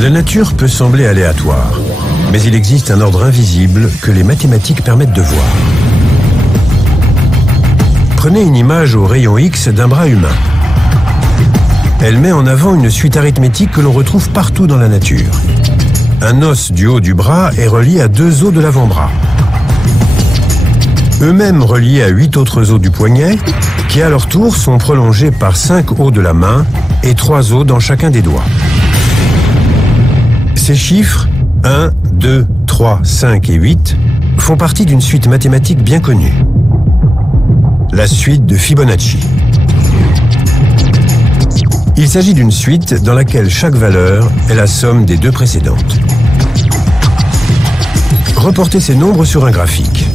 La nature peut sembler aléatoire, mais il existe un ordre invisible que les mathématiques permettent de voir. Prenez une image au rayon X d'un bras humain. Elle met en avant une suite arithmétique que l'on retrouve partout dans la nature. Un os du haut du bras est relié à 2 os de l'avant-bras. Eux-mêmes reliés à 8 autres os du poignet, qui à leur tour sont prolongés par 5 os de la main et 3 os dans chacun des doigts. Ces chiffres, 1, 2, 3, 5 et 8, font partie d'une suite mathématique bien connue. La suite de Fibonacci. Il s'agit d'une suite dans laquelle chaque valeur est la somme des 2 précédentes. Reportez ces nombres sur un graphique.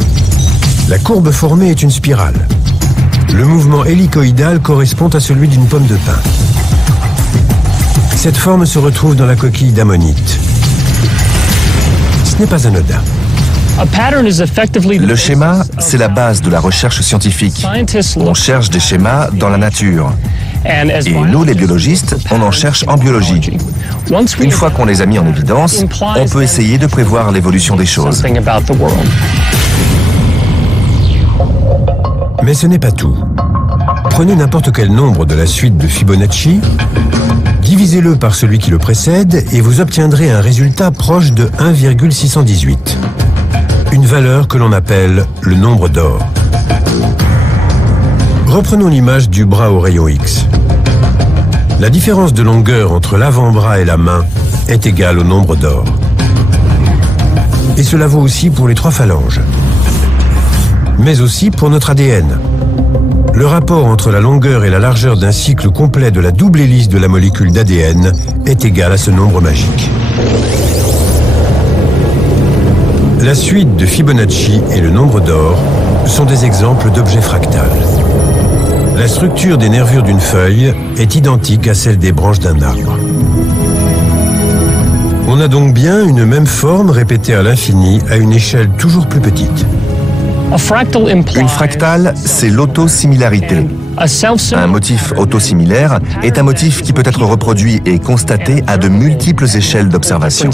La courbe formée est une spirale. Le mouvement hélicoïdal correspond à celui d'une pomme de pin. Cette forme se retrouve dans la coquille d'ammonite. Ce n'est pas anodin. Le schéma, c'est la base de la recherche scientifique. On cherche des schémas dans la nature. Et nous, les biologistes, on en cherche en biologie. Une fois qu'on les a mis en évidence, on peut essayer de prévoir l'évolution des choses. Mais ce n'est pas tout. Prenez n'importe quel nombre de la suite de Fibonacci, divisez-le par celui qui le précède et vous obtiendrez un résultat proche de 1,618. Une valeur que l'on appelle le nombre d'or. Reprenons l'image du bras au rayon X. La différence de longueur entre l'avant-bras et la main est égale au nombre d'or. Et cela vaut aussi pour les 3 phalanges. Mais aussi pour notre ADN. Le rapport entre la longueur et la largeur d'un cycle complet de la double hélice de la molécule d'ADN est égal à ce nombre magique. La suite de Fibonacci et le nombre d'or sont des exemples d'objets fractals. La structure des nervures d'une feuille est identique à celle des branches d'un arbre. On a donc bien une même forme répétée à l'infini à une échelle toujours plus petite. Une fractale, c'est l'autosimilarité. Un motif autosimilaire est un motif qui peut être reproduit et constaté à de multiples échelles d'observation.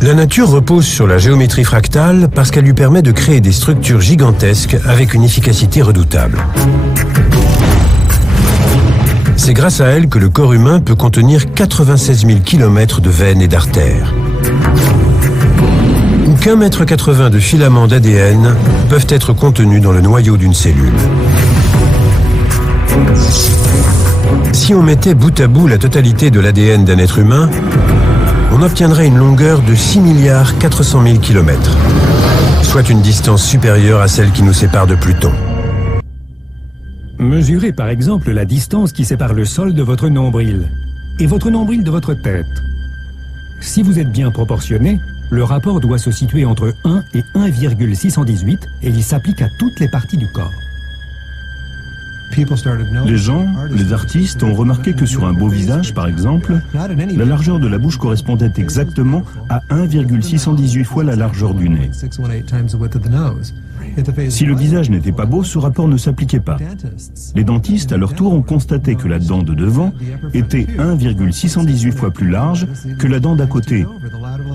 La nature repose sur la géométrie fractale parce qu'elle lui permet de créer des structures gigantesques avec une efficacité redoutable. C'est grâce à elle que le corps humain peut contenir 96 000 km de veines et d'artères. Ou qu'1,80 m de filaments d'ADN peuvent être contenus dans le noyau d'une cellule. Si on mettait bout à bout la totalité de l'ADN d'un être humain, on obtiendrait une longueur de 6 400 000 km, soit une distance supérieure à celle qui nous sépare de Pluton. Mesurez par exemple la distance qui sépare le sol de votre nombril et votre nombril de votre tête. Si vous êtes bien proportionné, le rapport doit se situer entre 1 et 1,618 et il s'applique à toutes les parties du corps. Les gens, les artistes ont remarqué que sur un beau visage, par exemple, la largeur de la bouche correspondait exactement à 1,618 fois la largeur du nez. Si le visage n'était pas beau, ce rapport ne s'appliquait pas. Les dentistes, à leur tour, ont constaté que la dent de devant était 1,618 fois plus large que la dent d'à côté.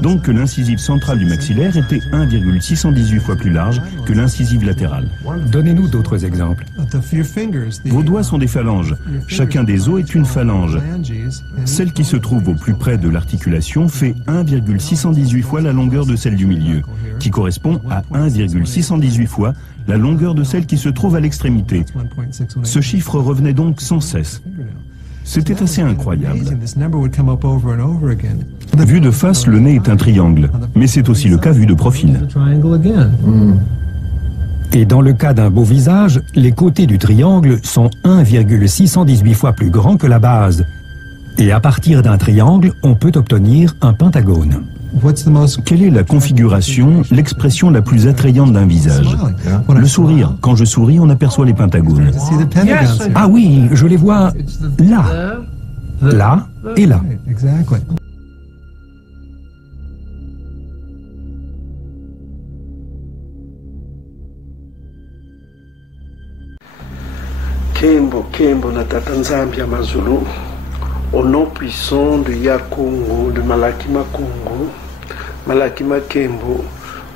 Donc que l'incisive centrale du maxillaire était 1,618 fois plus large que l'incisive latérale. Donnez-nous d'autres exemples. Vos doigts sont des phalanges. Chacun des os est une phalange. Celle qui se trouve au plus près de l'articulation fait 1,618 fois la longueur de celle du milieu, qui correspond à 1,618 fois la longueur de celle qui se trouve à l'extrémité. Ce chiffre revenait donc sans cesse. C'était assez incroyable. Vu de face, le nez est un triangle, mais c'est aussi le cas vu de profil. Et dans le cas d'un beau visage, les côtés du triangle sont 1,618 fois plus grands que la base. Et à partir d'un triangle, on peut obtenir un pentagone. Quelle est la configuration, l'expression la plus attrayante d'un visage? Le sourire. Quand je souris, on aperçoit les pentagones. Ah oui, je les vois là, là et là. Kembo na tata Nzambi ya Mazulu au nom puissant de Yakongo, de Malakima Congo, Malakima Kembo,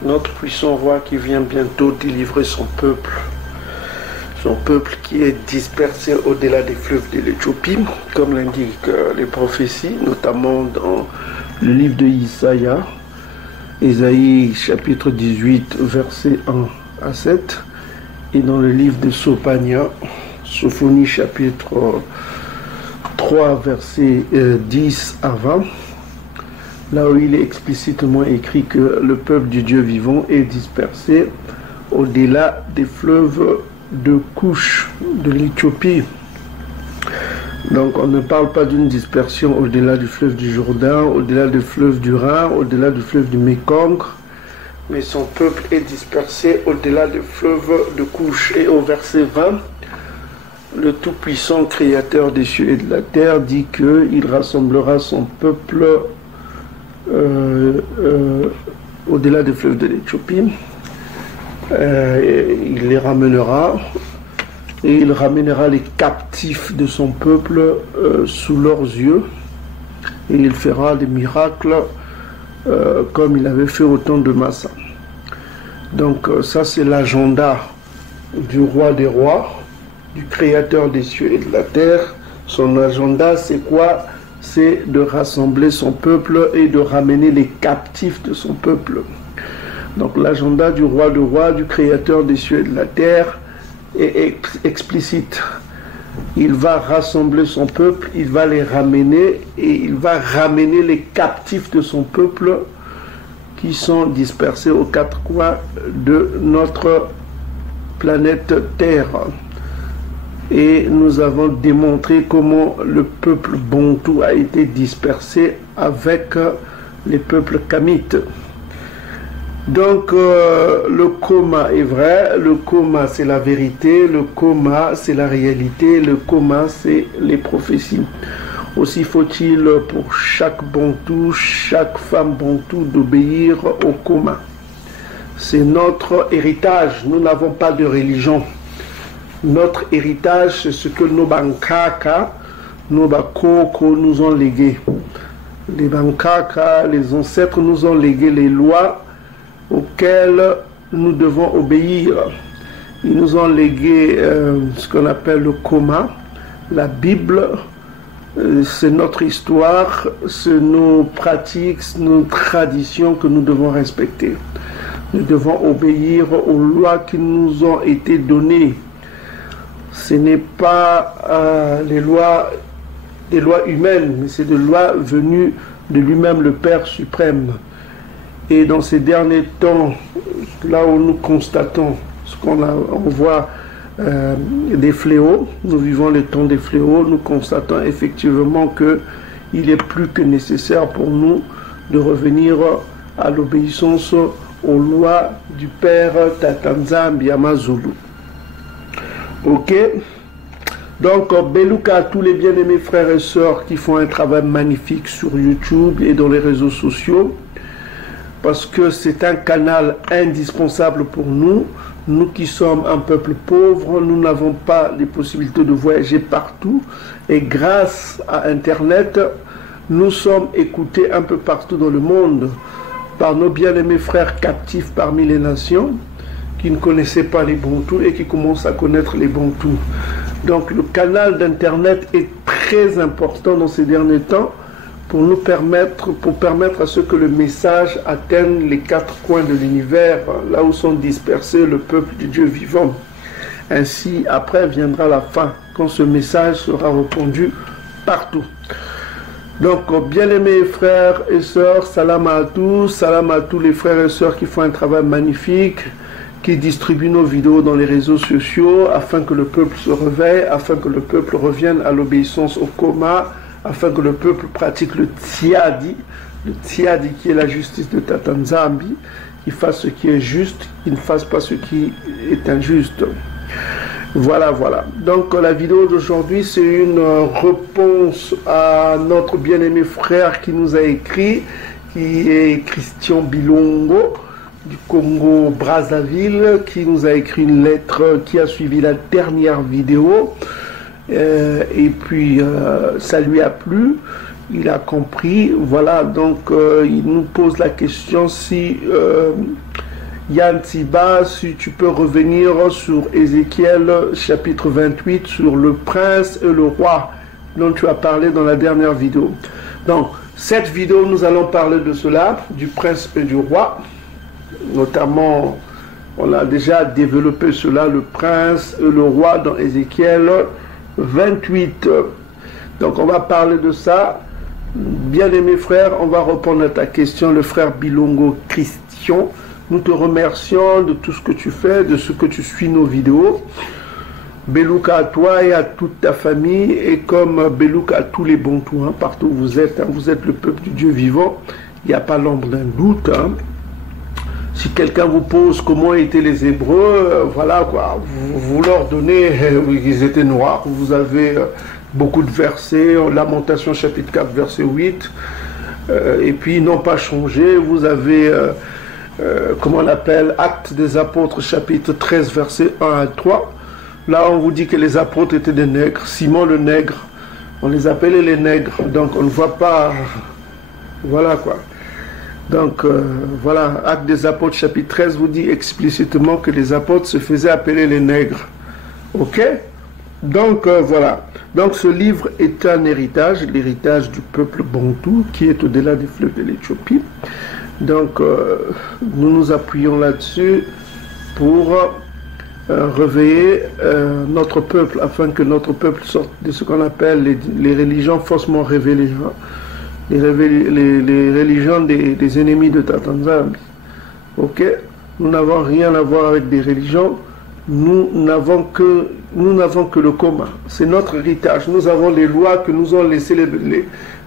notre puissant roi qui vient bientôt délivrer son peuple qui est dispersé au-delà des fleuves de l'Éthiopie, comme l'indiquent les prophéties, notamment dans le livre de Isaïe chapitre 18, versets 1 à 7, et dans le livre de Sophania, Sophonie chapitre 3, versets 10 à 20, là où il est explicitement écrit que le peuple du Dieu vivant est dispersé au-delà des fleuves de Couche de l'Éthiopie. Donc on ne parle pas d'une dispersion au-delà du fleuve du Jourdain, au-delà du fleuve du Rhin, au-delà du fleuve du Mékong, mais son peuple est dispersé au-delà du fleuve de Couche. Et au verset 20, le Tout-Puissant Créateur des cieux et de la terre dit qu'il rassemblera son peuple au-delà des fleuves de l'Éthiopie. Il les ramènera et il ramènera les captifs de son peuple sous leurs yeux, et il fera des miracles comme il avait fait au temps de Massa. Donc ça c'est l'agenda du roi des rois, du créateur des cieux et de la terre. Son agenda c'est quoi? C'est de rassembler son peuple et de ramener les captifs de son peuple. Donc l'agenda du roi de rois, du créateur des cieux et de la terre est explicite. Il va rassembler son peuple, il va les ramener, et il va ramener les captifs de son peuple qui sont dispersés aux quatre coins de notre planète Terre. Et nous avons démontré comment le peuple Bantou a été dispersé avec les peuples Kamites. Donc le coma est vrai, le coma c'est la vérité, le coma c'est la réalité, le coma c'est les prophéties. Aussi faut-il pour chaque Bantou, chaque femme Bantou d'obéir au coma. C'est notre héritage, nous n'avons pas de religion. Notre héritage c'est ce que nos bankaka, nos bakoko nous ont légué. Les bankaka, les ancêtres nous ont légué les lois auxquels nous devons obéir. Ils nous ont légué ce qu'on appelle le coma, la Bible, c'est notre histoire, c'est nos pratiques, nos traditions que nous devons respecter. Nous devons obéir aux lois qui nous ont été données. Ce n'est pas des lois humaines, mais c'est des lois venues de lui-même, le Père suprême. Et dans ces derniers temps, là où nous constatons on voit des fléaux, nous vivons les temps des fléaux, nous constatons effectivement qu'il est plus que nécessaire pour nous de revenir à l'obéissance aux lois du Père Tatanzambi Amazulu. Ok? Donc, Beluka à tous les bien-aimés frères et sœurs qui font un travail magnifique sur YouTube et dans les réseaux sociaux, parce que c'est un canal indispensable pour nous. Nous qui sommes un peuple pauvre, nous n'avons pas les possibilités de voyager partout. Et grâce à Internet, nous sommes écoutés un peu partout dans le monde par nos bien-aimés frères captifs parmi les nations qui ne connaissaient pas les Bantous et qui commencent à connaître les Bantous. Donc le canal d'Internet est très important dans ces derniers temps pour permettre à ce que le message atteigne les quatre coins de l'univers, là où sont dispersés le peuple du Dieu vivant. Ainsi, après viendra la fin, quand ce message sera répandu partout. Donc, bien-aimés frères et sœurs, salam à tous les frères et sœurs qui font un travail magnifique, qui distribuent nos vidéos dans les réseaux sociaux, afin que le peuple se réveille, afin que le peuple revienne à l'obéissance au coma, afin que le peuple pratique le Tiadi qui est la justice de Tatanzambi, qu'il fasse ce qui est juste, qu'il ne fasse pas ce qui est injuste. Voilà. Donc la vidéo d'aujourd'hui, c'est une réponse à notre bien-aimé frère qui nous a écrit, qui est Christian Bilongo, du Congo Brazzaville, qui nous a écrit une lettre qui a suivi la dernière vidéo. et puis ça lui a plu, il a compris, voilà, donc il nous pose la question si Yann Tiba, si tu peux revenir sur Ézéchiel chapitre 28 sur le prince et le roi dont tu as parlé dans la dernière vidéo. Donc cette vidéo nous allons parler de cela, du prince et du roi, notamment on a déjà développé cela, le prince et le roi dans Ézéchiel 28. Donc on va parler de ça. Bien-aimés frères, on va répondre à ta question, le frère Bilongo Christian. Nous te remercions de tout ce que tu fais, de ce que tu suis nos vidéos. Belouka à toi et à toute ta famille, et comme Belouka à tous les Bantous, hein, partout où vous êtes le peuple du Dieu vivant, il n'y a pas l'ombre d'un doute. Hein. Si quelqu'un vous pose comment étaient les Hébreux, voilà quoi, vous leur donnez, ils étaient noirs, vous avez beaucoup de versets, Lamentation chapitre 4 verset 8, et puis ils n'ont pas changé, vous avez, comment on appelle, Actes des Apôtres chapitre 13 verset 1 à 3, là on vous dit que les apôtres étaient des nègres, Simon le nègre, on les appelait les nègres, donc on ne voit pas, voilà quoi. Donc voilà, Actes des Apôtres chapitre 13 vous dit explicitement que les apôtres se faisaient appeler les nègres. Ok? Donc voilà. Donc ce livre est un héritage, l'héritage du peuple bantou qui est au-delà des fleuves de l'Éthiopie. Donc nous nous appuyons là-dessus pour réveiller notre peuple, afin que notre peuple sorte de ce qu'on appelle les religions faussement révélées. Hein. Les religions des ennemis de Tatanzambi. Ok? Nous n'avons rien à voir avec des religions. Nous n'avons que le commun. C'est notre héritage. Nous avons les lois que nous ont laissées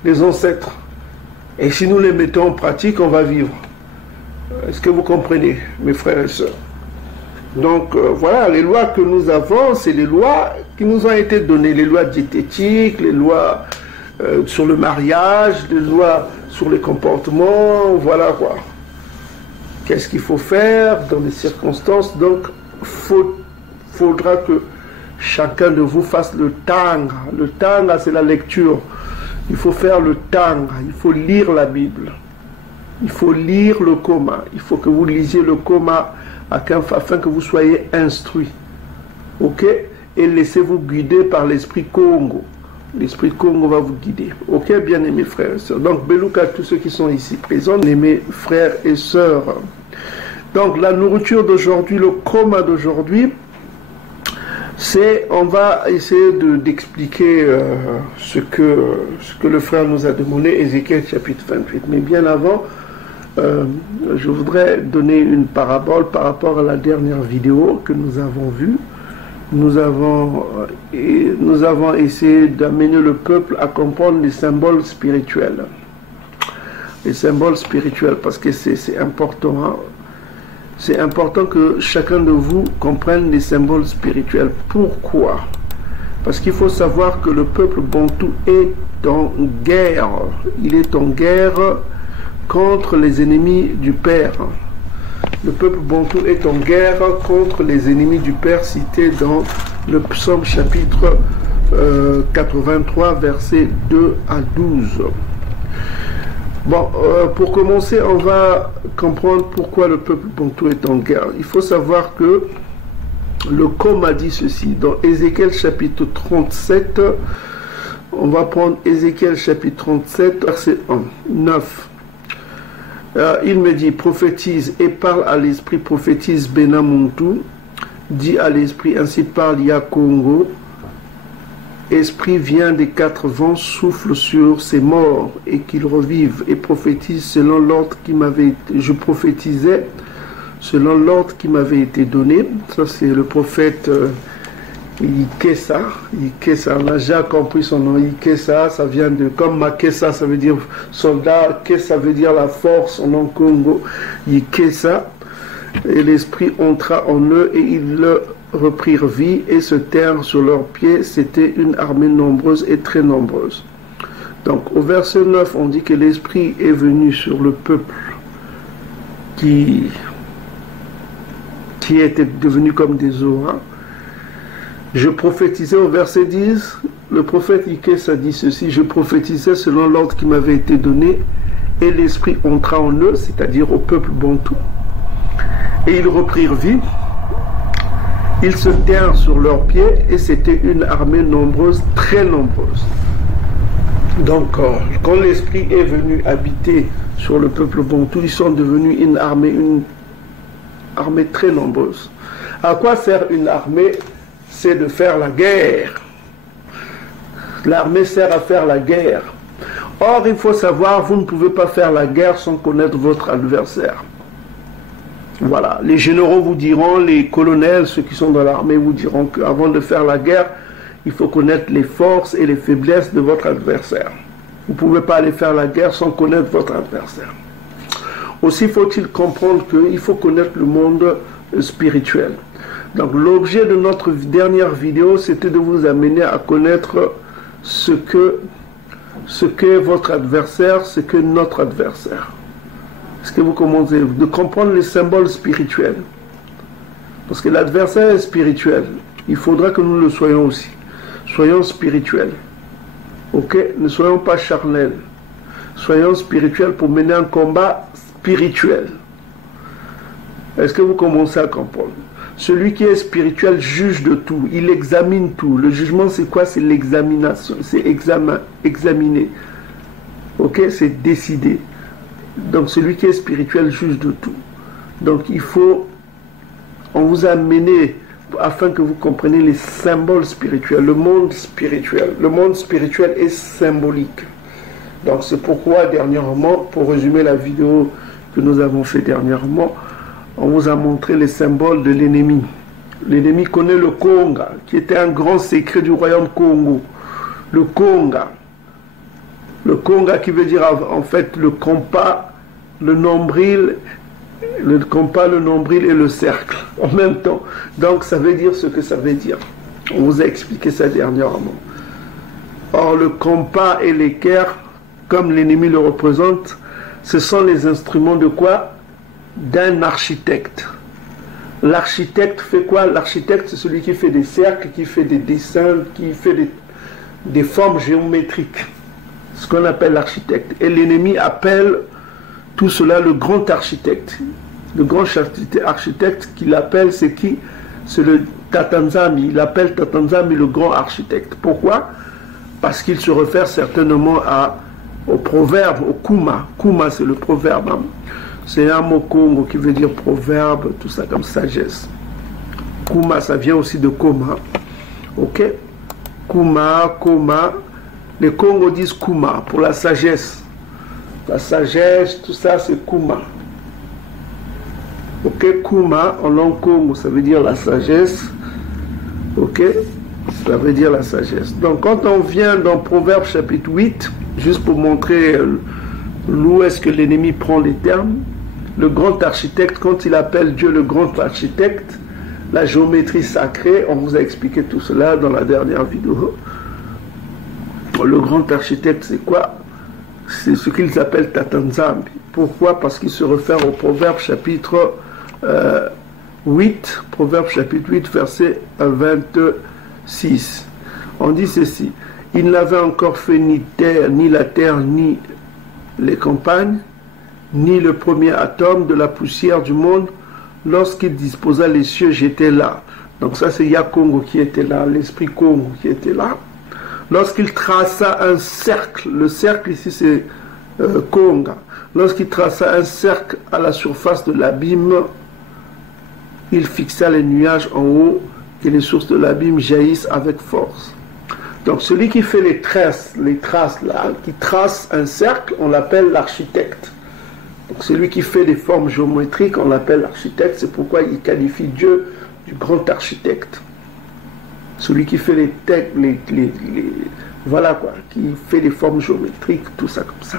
les ancêtres. Et si nous les mettons en pratique, on va vivre. Est-ce que vous comprenez, mes frères et sœurs? Donc voilà, les lois que nous avons, c'est les lois qui nous ont été données. Les lois diététiques, les lois sur le mariage, des lois sur les comportements, voilà quoi. Qu'est-ce qu'il faut faire dans les circonstances? Donc, faudra que chacun de vous fasse le tangra. Le tangra, c'est la lecture. Il faut faire le tangra, il faut lire la Bible. Il faut lire le Koma. Il faut que vous lisiez le Koma afin que vous soyez instruits. Ok? Et laissez-vous guider par l'esprit Congo. L'esprit Congo va vous guider. Ok, bien aimés frères et sœurs. Donc, Belouka, tous ceux qui sont ici présents, mes frères et sœurs. Donc, la nourriture d'aujourd'hui, le coma d'aujourd'hui, c'est, on va essayer d'expliquer ce que le frère nous a demandé, Ézéchiel chapitre 28. Mais bien avant, je voudrais donner une parabole par rapport à la dernière vidéo que nous avons vue. Nous avons essayé d'amener le peuple à comprendre les symboles spirituels. Les symboles spirituels, parce que c'est important. Hein? C'est important que chacun de vous comprenne les symboles spirituels. Pourquoi? Parce qu'il faut savoir que le peuple bantou est en guerre. Il est en guerre contre les ennemis du Père. Le peuple bantou est en guerre contre les ennemis du Père cités dans le psaume chapitre 83, versets 2 à 12. Bon, pour commencer, on va comprendre pourquoi le peuple bantou est en guerre. Il faut savoir que le Koma dit ceci. Dans Ézéchiel chapitre 37, on va prendre Ézéchiel chapitre 37, verset 1, 9. Il me dit, prophétise et parle à l'esprit, prophétise Benamuntu, dit à l'esprit, ainsi parle Yakongo, esprit vient des quatre vents, souffle sur ses morts et qu'ils revivent, et prophétise selon l'ordre qui m'avait été, je prophétisais selon l'ordre qui m'avait été donné. Ça c'est le prophète Ikessa, on a déjà compris son nom. Ikessa, ça vient de, comme Makessa, ça veut dire soldat, Kessa veut dire la force en Congo. Ikessa, et l'esprit entra en eux et ils le reprirent vie et se tinrent sur leurs pieds. C'était une armée nombreuse et très nombreuse. Donc au verset 9, on dit que l'esprit est venu sur le peuple qui était devenu comme des eaux. Hein. Je prophétisais au verset 10, le prophète Ikès a dit ceci, je prophétisais selon l'ordre qui m'avait été donné, et l'esprit entra en eux, c'est-à-dire au peuple bantou, et ils reprirent vie, ils se tinrent sur leurs pieds, et c'était une armée nombreuse, très nombreuse. Donc, quand l'esprit est venu habiter sur le peuple bantou, ils sont devenus une armée très nombreuse. À quoi sert une armée? C'est de faire la guerre. L'armée sert à faire la guerre. Or, il faut savoir, vous ne pouvez pas faire la guerre sans connaître votre adversaire. Voilà, les généraux vous diront, les colonels, ceux qui sont dans l'armée vous diront qu'avant de faire la guerre, il faut connaître les forces et les faiblesses de votre adversaire. Vous ne pouvez pas aller faire la guerre sans connaître votre adversaire. Aussi faut-il comprendre qu'il faut connaître le monde spirituel. Donc l'objet de notre dernière vidéo, c'était de vous amener à connaître ce qu'est votre adversaire, ce qu'est notre adversaire. Est-ce que vous commencez de comprendre les symboles spirituels? Parce que l'adversaire est spirituel. Il faudra que nous le soyons aussi. Soyons spirituels. Ok? Ne soyons pas charnels. Soyons spirituels pour mener un combat spirituel. Est-ce que vous commencez à comprendre? Celui qui est spirituel juge de tout, il examine tout. Le jugement, c'est quoi? C'est l'examination, c'est examiner. Ok? C'est décider. Donc celui qui est spirituel juge de tout. Donc on vous a amené afin que vous compreniez les symboles spirituels, le monde spirituel. Le monde spirituel est symbolique. Donc c'est pourquoi dernièrement, pour résumer la vidéo que nous avons fait dernièrement, on vous a montré les symboles de l'ennemi. L'ennemi connaît le Konga, qui était un grand secret du royaume Congo. Le Konga. Le Konga qui veut dire en fait le compas, le nombril, et le cercle en même temps. Donc ça veut dire ce que ça veut dire. On vous a expliqué ça dernièrement. Or le compas et l'équerre, comme l'ennemi le représente, ce sont les instruments de quoi? D'un architecte. L'architecte fait quoi? L'architecte, c'est celui qui fait des cercles, qui fait des dessins, qui fait des formes géométriques. Ce qu'on appelle l'architecte. Et l'ennemi appelle tout cela le grand architecte. Le grand architecte qu'il appelle, c'est qui? C'est le Tatanzami. Il appelle Tatanzami le grand architecte. Pourquoi? Parce qu'il se réfère certainement au proverbe, au Kuma. Kuma, c'est le proverbe. Hein. C'est un mot Congo qui veut dire proverbe, tout ça comme sagesse. Kuma, ça vient aussi de Koma. Ok? Kuma, Koma. Les Congos disent Kuma pour la sagesse. La sagesse, tout ça, c'est Kuma. Ok? Kuma, en langue Congo, ça veut dire la sagesse. Ok? Ça veut dire la sagesse. Donc, quand on vient dans Proverbe chapitre 8, juste pour montrer où est-ce que l'ennemi prend les termes, le grand architecte, quand il appelle Dieu le grand architecte, la géométrie sacrée, on vous a expliqué tout cela dans la dernière vidéo. Le grand architecte, c'est quoi? C'est ce qu'ils appellent Tatanzambi. Pourquoi? Parce qu'il se réfère au Proverbe chapitre 8, Proverbe chapitre 8, verset 26. On dit ceci: il n'avait encore fait ni la terre, ni les campagnes, ni le premier atome de la poussière du monde. Lorsqu'il disposa les cieux, j'étais là. Donc ça, c'est Yakongo qui était là, l'esprit Congo qui était là. Lorsqu'il traça un cercle, le cercle ici c'est Konga. Lorsqu'il traça un cercle à la surface de l'abîme, il fixa les nuages en haut, que les sources de l'abîme jaillissent avec force. Donc celui qui fait les traces là, qui trace un cercle, on l'appelle l'architecte. Donc celui qui fait des formes géométriques, on l'appelle l'architecte. C'est pourquoi il qualifie Dieu du grand architecte. Celui qui fait voilà quoi, qui fait des formes géométriques, tout ça comme ça.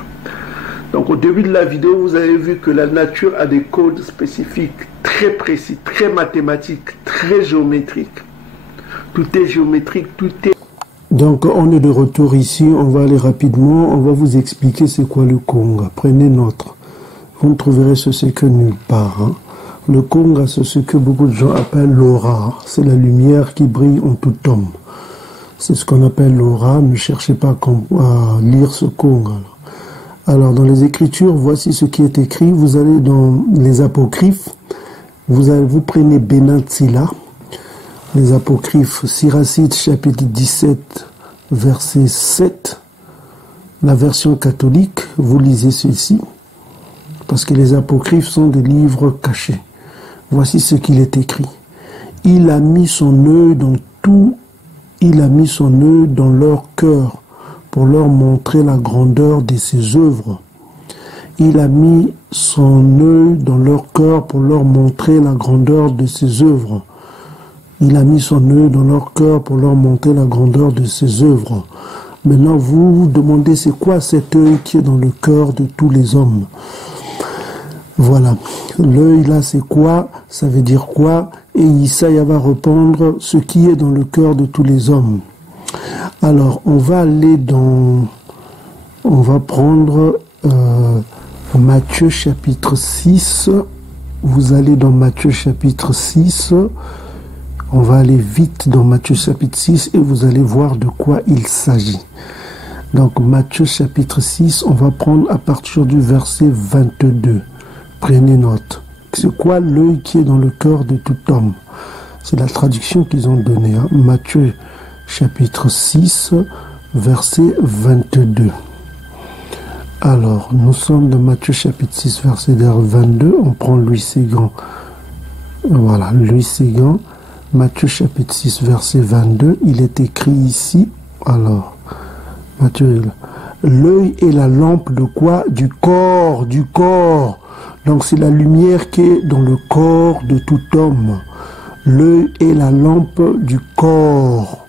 Donc au début de la vidéo, vous avez vu que la nature a des codes spécifiques, très précis, très mathématiques, très géométriques. Tout est géométrique, tout est... Donc on est de retour ici, on va aller rapidement, on va vous expliquer c'est quoi le Konga. Prenez note, vous ne trouverez ce secret nulle part. Hein. Le Konga, c'est ce que beaucoup de gens appellent l'aura. C'est la lumière qui brille en tout homme. C'est ce qu'on appelle l'aura. Ne cherchez pas à lire ce Konga. Alors, dans les Écritures, voici ce qui est écrit. Vous allez dans les Apocryphes. Vous prenez Benatsila. Les Apocryphes, Siracide, chapitre 17, verset 7. La version catholique, vous lisez ceci. Parce que les Apocryphes sont des livres cachés. Voici ce qu'il est écrit. Il a mis son œil dans tout, il a mis son œil dans leur cœur pour leur montrer la grandeur de ses œuvres. Il a mis son œil dans leur cœur pour leur montrer la grandeur de ses œuvres. Il a mis son œil dans leur cœur pour leur montrer la grandeur de ses œuvres. Maintenant, vous vous demandez c'est quoi cet œil qui est dans le cœur de tous les hommes? Voilà. L'œil là, c'est quoi? Ça veut dire quoi? Et Isaïe va répondre ce qui est dans le cœur de tous les hommes. Alors, on va prendre Matthieu chapitre 6. Vous allez dans Matthieu chapitre 6. On va aller vite dans Matthieu chapitre 6 et vous allez voir de quoi il s'agit. Donc Matthieu chapitre 6, on va prendre à partir du verset 22. Prenez note. C'est quoi l'œil qui est dans le cœur de tout homme? C'est la traduction qu'ils ont donnée. Hein? Matthieu chapitre 6, verset 22. Alors, nous sommes dans Matthieu chapitre 6, verset 22. On prend Louis Séguin. Voilà, Louis Séguin. Matthieu chapitre 6, verset 22, il est écrit ici, alors, Matthieu, l'œil est la lampe de quoi? Du corps. Donc c'est la lumière qui est dans le corps de tout homme. L'œil est la lampe du corps.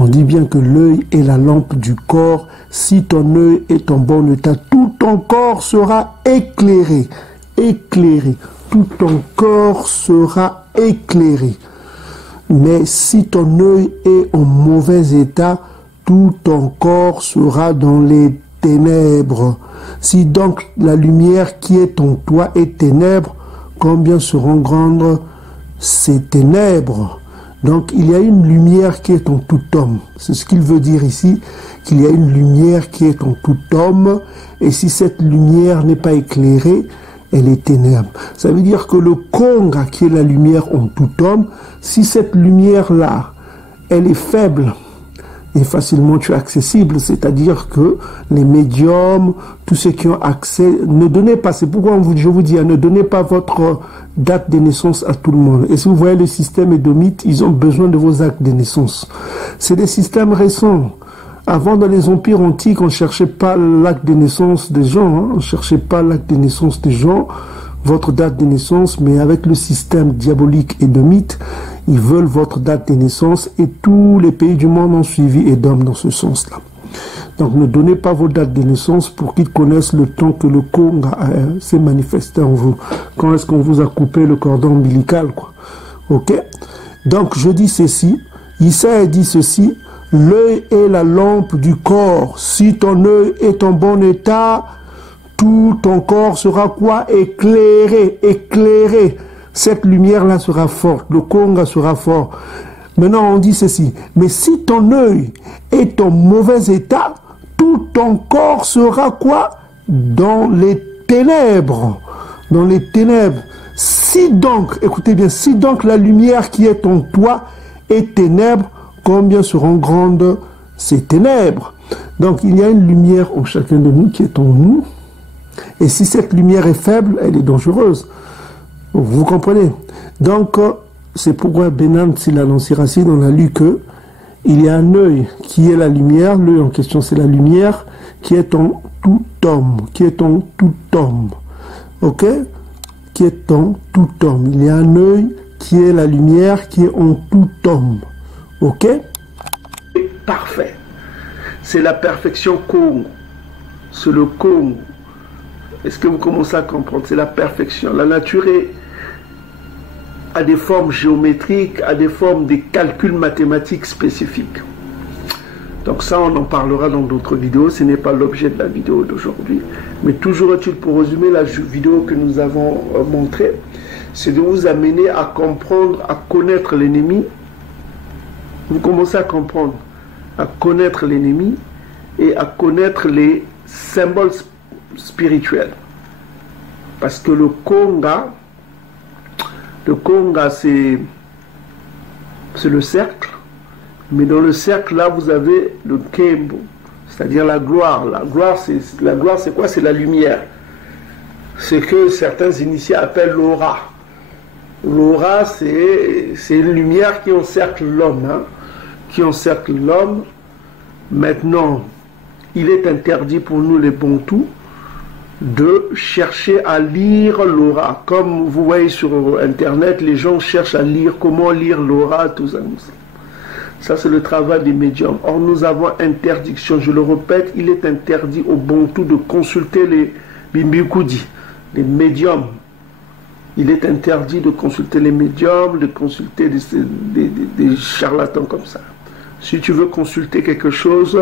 On dit bien que l'œil est la lampe du corps. Si ton œil est en bon état, tout ton corps sera éclairé. Tout ton corps sera éclairé. Mais si ton œil est en mauvais état, tout ton corps sera dans les ténèbres. Si donc la lumière qui est en toi est ténèbres, combien seront grandes ces ténèbres? Donc il y a une lumière qui est en tout homme. C'est ce qu'il veut dire ici, qu'il y a une lumière qui est en tout homme, et si cette lumière n'est pas éclairée, elle est ténèbre. Ça veut dire que le Konga, qui est la lumière en tout homme, si cette lumière-là, elle est faible et facilement accessible, c'est-à-dire que les médiums, tous ceux qui ont accès, ne donnez pas, c'est pourquoi je vous dis, ne donnez pas votre date de naissance à tout le monde. Et si vous voyez le système édomite, ils ont besoin de vos actes de naissance. C'est des systèmes récents. Avant, dans les empires antiques, on ne cherchait pas l'acte de naissance des gens. Hein. On ne cherchait pas l'acte de naissance des gens, votre date de naissance, mais avec le système diabolique édomite, ils veulent votre date de naissance et tous les pays du monde ont suivi Édom dans ce sens-là. Donc ne donnez pas vos dates de naissance pour qu'ils connaissent le temps que le Konga s'est manifesté en vous. Quand est-ce qu'on vous a coupé le cordon ombilical, quoi. Ok? Donc je dis ceci, Isaïe dit ceci, l'œil est la lampe du corps. Si ton œil est en bon état, tout ton corps sera quoi? Éclairé. Cette lumière-là sera forte. Le Konga sera fort. Maintenant, on dit ceci. Mais si ton œil est en mauvais état, tout ton corps sera quoi? Dans les ténèbres. Dans les ténèbres. Si donc, écoutez bien, si donc la lumière qui est en toi est ténèbre, combien seront grandes ces ténèbres? Donc il y a une lumière en chacun de nous qui est en nous. Et si cette lumière est faible, elle est dangereuse. Vous comprenez? Donc c'est pourquoi Benan Silanonsirasi, on a lu que il y a un œil qui est la lumière. L'œil en question, c'est la lumière qui est en tout homme. Ok? Qui est en tout homme. Il y a un œil qui est la lumière qui est en tout homme. Ok? Parfait. C'est la perfection Kongo. C'est le Kongo. Est-ce que vous commencez à comprendre? C'est la perfection. La nature a des formes géométriques, a des formes des calculs mathématiques spécifiques. Donc ça, on en parlera dans d'autres vidéos. Ce n'est pas l'objet de la vidéo d'aujourd'hui. Mais toujours est-il, pour résumer la vidéo que nous avons montrée, c'est de vous amener à comprendre, à connaître l'ennemi. Vous commencez à comprendre, à connaître l'ennemi et à connaître les symboles spirituels. Parce que le Konga, c'est le cercle, mais dans le cercle là vous avez le Kembo, c'est-à-dire la gloire. La gloire c'est quoi? C'est la lumière. C'est que certains initiés appellent l'aura. L'aura c'est une lumière qui encercle l'homme, hein, qui encercle l'homme. Maintenant, il est interdit pour nous les Bantous de chercher à lire l'aura. Comme vous voyez sur internet, les gens cherchent à lire comment lire l'aura, tout ça. Ça c'est le travail des médiums. Or nous avons interdiction, je le répète, il est interdit aux Bantous de consulter les Bimbikudi, les médiums. Il est interdit de consulter les médiums, de consulter des charlatans comme ça. Si tu veux consulter quelque chose,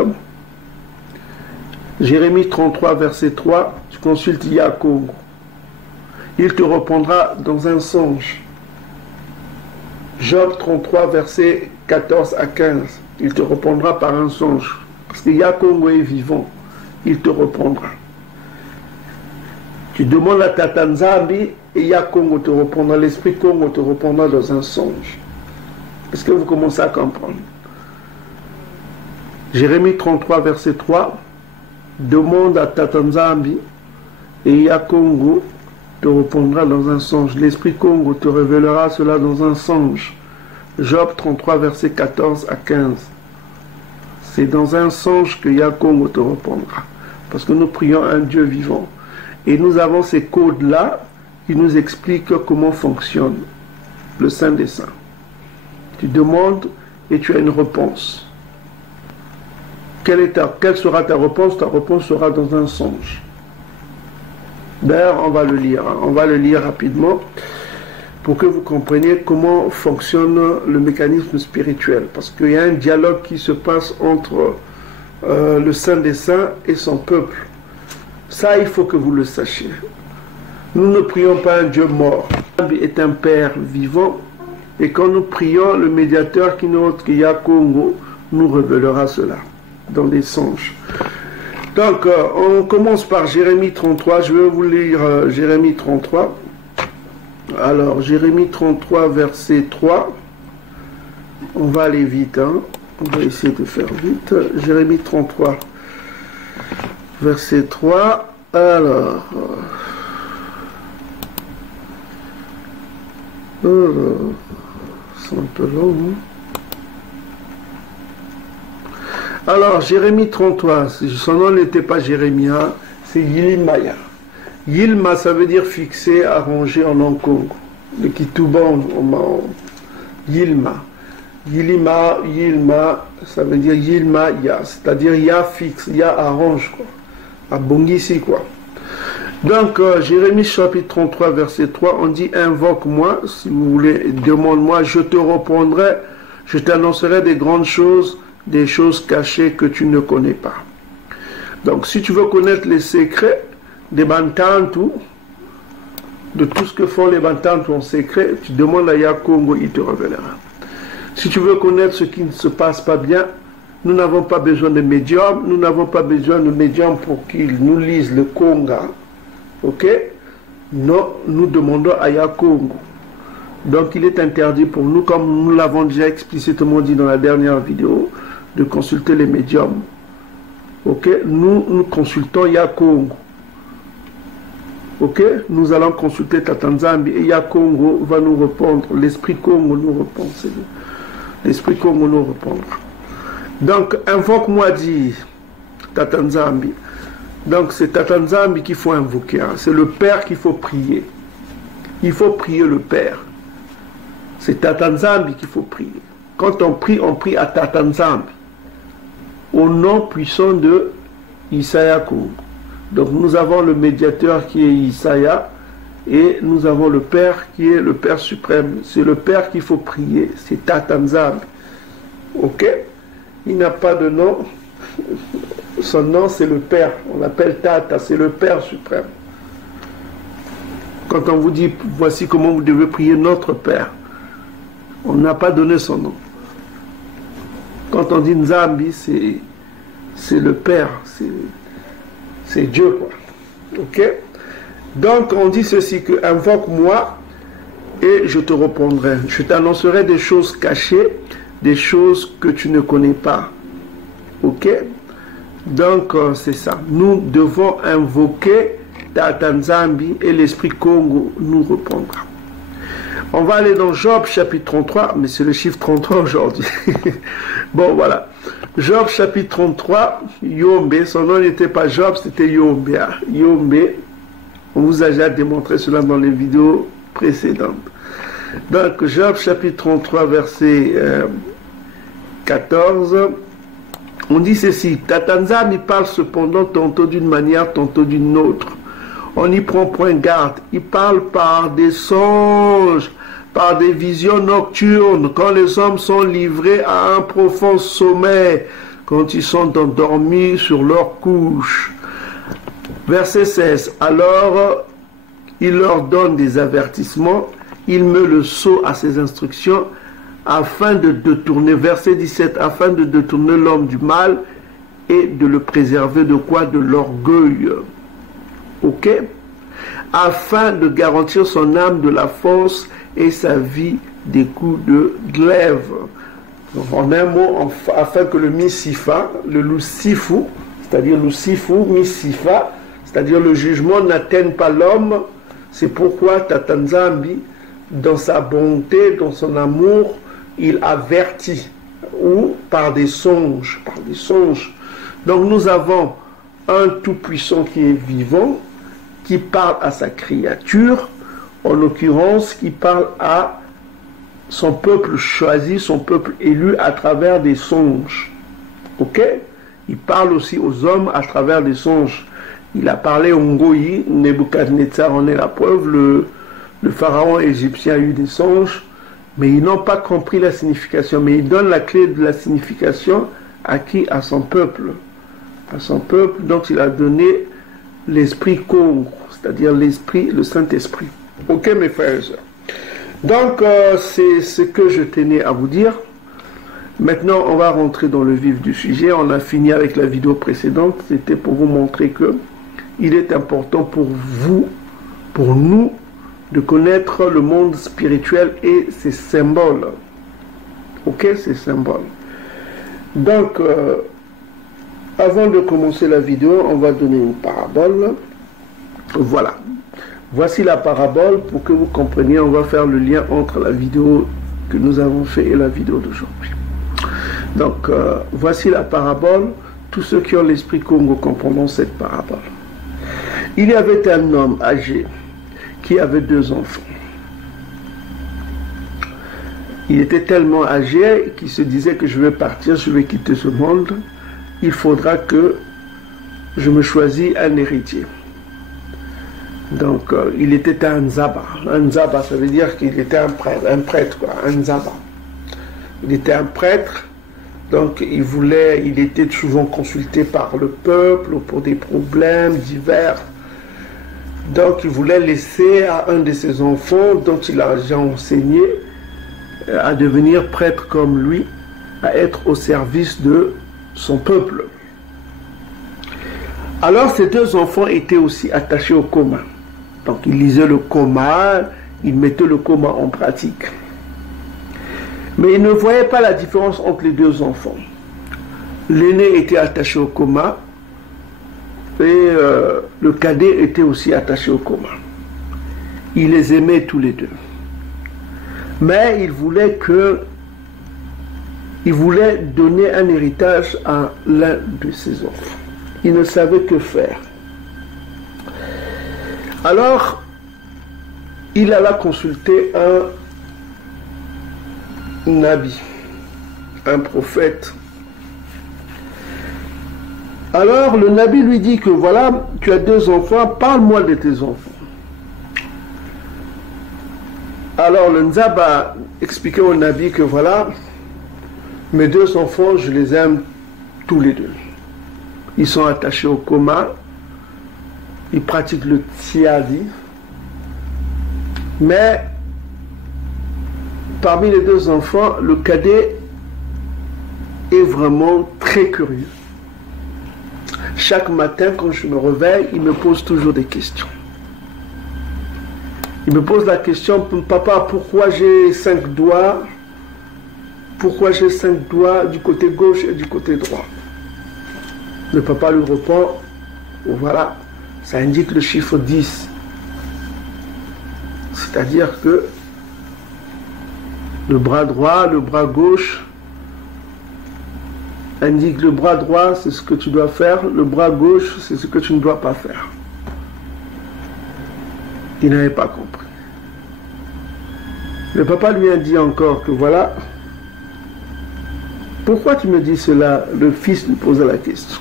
Jérémie 33 verset 3, tu consultes Yakongo. Il te répondra dans un songe. Job 33 verset 14 à 15, il te répondra par un songe. Parce que Yakongo est vivant, il te répondra. Tu demandes à Tatanzambi et Yakongo te répondra, l'esprit Kongo te répondra dans un songe. Est-ce que vous commencez à comprendre? Jérémie 33 verset 3, demande à Tatanzambi et Yakongo te répondra dans un songe. L'esprit Kongo te révélera cela dans un songe. Job 33 verset 14 à 15. C'est dans un songe que Yakongo te répondra. Parce que nous prions un Dieu vivant. Et nous avons ces codes-là qui nous expliquent comment fonctionne le Saint des Saints. Tu demandes et tu as une réponse. Quelle sera ta réponse? Ta réponse sera dans un songe. D'ailleurs, on va le lire. On va le lire rapidement pour que vous compreniez comment fonctionne le mécanisme spirituel. Parce qu'il y a un dialogue qui se passe entre le Saint des Saints et son peuple. Ça, il faut que vous le sachiez. Nous ne prions pas un Dieu mort. Il est un Père vivant. Et quand nous prions, le médiateur qui n'est autre que Yakongo nous révélera cela dans les songes. Donc, on commence par Jérémie 33. Je vais vous lire Jérémie 33. Alors, Jérémie 33, verset 3. On va aller vite, hein. On va essayer de faire vite. Jérémie 33, verset 3. Alors, c'est un peu long, hein. Alors, Jérémie 33, son nom n'était pas Jérémia, c'est Yilmaya. Yilma, ça veut dire fixé, arrangé en Nkongo. Le Kituban, Yilma. Yilma, ça veut dire Yilma, Ya. C'est-à-dire Ya fixe, Ya arrange, quoi. À Bongisi, quoi. Donc, Jérémie chapitre 33, verset 3, on dit, invoque-moi, si vous voulez, demande-moi, je te répondrai, je t'annoncerai des grandes choses, des choses cachées que tu ne connais pas. Donc, si tu veux connaître les secrets des Bantantu, de tout ce que font les Bantantu en secret, tu demandes à Yakongo, il te révélera. Si tu veux connaître ce qui ne se passe pas bien, nous n'avons pas besoin de médiums, nous n'avons pas besoin de médiums pour qu'ils nous lisent le Konga. Ok? Non, nous demandons à Yakongo. Donc, il est interdit pour nous, comme nous l'avons déjà explicitement dit dans la dernière vidéo, de consulter les médiums. Ok? Nous consultons Yakongo. Ok? Nous allons consulter Tatanzambi et Yakongo va nous répondre. L'esprit Kongo nous répond. L'esprit Kongo nous répondra. Donc, invoque-moi, dit Tatanzambi. Donc, c'est Tatanzambi qu'il faut invoquer. Hein. C'est le Père qu'il faut prier. Il faut prier le Père. C'est Tatanzambi qu'il faut prier. Quand on prie à Tatanzambi. Au nom puissant de Isaya Kongo. Donc nous avons le médiateur qui est Isaya et nous avons le Père qui est le Père suprême. C'est le Père qu'il faut prier. C'est Tatanzambi. Ok? Il n'a pas de nom. Son nom c'est le Père. On l'appelle Tata. C'est le Père suprême. Quand on vous dit, voici comment vous devez prier notre Père, on n'a pas donné son nom. Quand on dit Nzambi, c'est le Père, c'est Dieu, quoi. Ok? Donc on dit ceci, que invoque-moi et je te répondrai. Je t'annoncerai des choses cachées, des choses que tu ne connais pas. Ok? Donc c'est ça. Nous devons invoquer Tata Nzambi et l'Esprit Congo nous répondra. On va aller dans Job chapitre 33, mais c'est le chiffre 33 aujourd'hui. Bon, voilà. Job chapitre 33, Yombe, son nom n'était pas Job, c'était Yombe. Yombe, on vous a déjà démontré cela dans les vidéos précédentes. Donc, Job chapitre 33, verset 14, on dit ceci, Tata Nzambi parle cependant tantôt d'une manière, tantôt d'une autre. On n'y prend point garde. Il parle par des songes, par des visions nocturnes, quand les hommes sont livrés à un profond sommeil, quand ils sont endormis sur leur couche. Verset 16. Alors, il leur donne des avertissements, il met le sceau à ses instructions, afin de détourner, verset 17, afin de détourner l'homme du mal et de le préserver de quoi? De l'orgueil. Ok? Afin de garantir son âme de la force et sa vie des coups de glaive. Donc, en un mot, afin que le Misifa, le Lucifu, c'est-à-dire Lucifu, Misifa, c'est-à-dire le jugement n'atteigne pas l'homme. C'est pourquoi Tata Nzambi, dans sa bonté, dans son amour, il avertit, ou par des songes, Donc nous avons un tout-puissant qui est vivant, qui parle à sa créature, en l'occurrence qui parle à son peuple choisi, son peuple élu à travers des songes. Ok? Il parle aussi aux hommes à travers des songes. Il a parlé au Ngoyi, Nebuchadnezzar en est la preuve, le pharaon égyptien a eu des songes, mais ils n'ont pas compris la signification. Mais il donne la clé de la signification à qui? À son peuple. À son peuple dont il a donné l'esprit Congo, c'est-à-dire l'esprit, le Saint-Esprit. Ok, mes frères et sœurs. Donc, c'est ce que je tenais à vous dire. Maintenant, on va rentrer dans le vif du sujet. On a fini avec la vidéo précédente. C'était pour vous montrer que il est important pour vous, pour nous, de connaître le monde spirituel et ses symboles. Ok, ses symboles. Donc, avant de commencer la vidéo, on va donner une parabole. Voilà. Voici la parabole pour que vous compreniez. On va faire le lien entre la vidéo que nous avons fait et la vidéo d'aujourd'hui. Donc, voici la parabole. Tous ceux qui ont l'esprit Congo comprendront cette parabole. Il y avait un homme âgé qui avait 2 enfants. Il était tellement âgé qu'il se disait que je vais partir, je vais quitter ce monde. Il faudra que je me choisisse un héritier. Donc, il était un Nzaba. Un Nzaba, ça veut dire qu'il était un prêtre, quoi, un Nzaba. Il était un prêtre, donc il était souvent consulté par le peuple pour des problèmes divers. Donc, il voulait laisser à un de ses enfants, dont il a déjà enseigné, à devenir prêtre comme lui, à être au service de son peuple. Alors, ces 2 enfants étaient aussi attachés au commun. Donc, ils lisaient le commun, ils mettaient le commun en pratique. Mais ils ne voyaient pas la différence entre les 2 enfants. L'aîné était attaché au commun et le cadet était aussi attaché au commun. Il les aimait tous les 2. Mais il voulait donner un héritage à l'un de ses enfants. Il ne savait que faire. Alors, il alla consulter un nabi, un prophète. Alors, le nabi lui dit que voilà, tu as 2 enfants, parle-moi de tes enfants. Alors, le Nzaba expliquait au nabi que voilà, mes 2 enfants, je les aime tous les 2. Ils sont attachés au coma, ils pratiquent le tiadi, Mais parmi les deux enfants, le cadet est vraiment très curieux. Chaque matin, quand je me réveille, il me pose toujours des questions. Il me pose la question, papa, pourquoi j'ai 5 doigts? Pourquoi j'ai 5 doigts du côté gauche et du côté droit? Le papa lui répond, voilà, ça indique le chiffre 10. C'est-à-dire que le bras droit, le bras gauche indique le bras droit, c'est ce que tu dois faire, le bras gauche, c'est ce que tu ne dois pas faire. Il n'avait pas compris. Le papa lui a dit encore que voilà, pourquoi tu me dis cela? Le fils lui posa la question.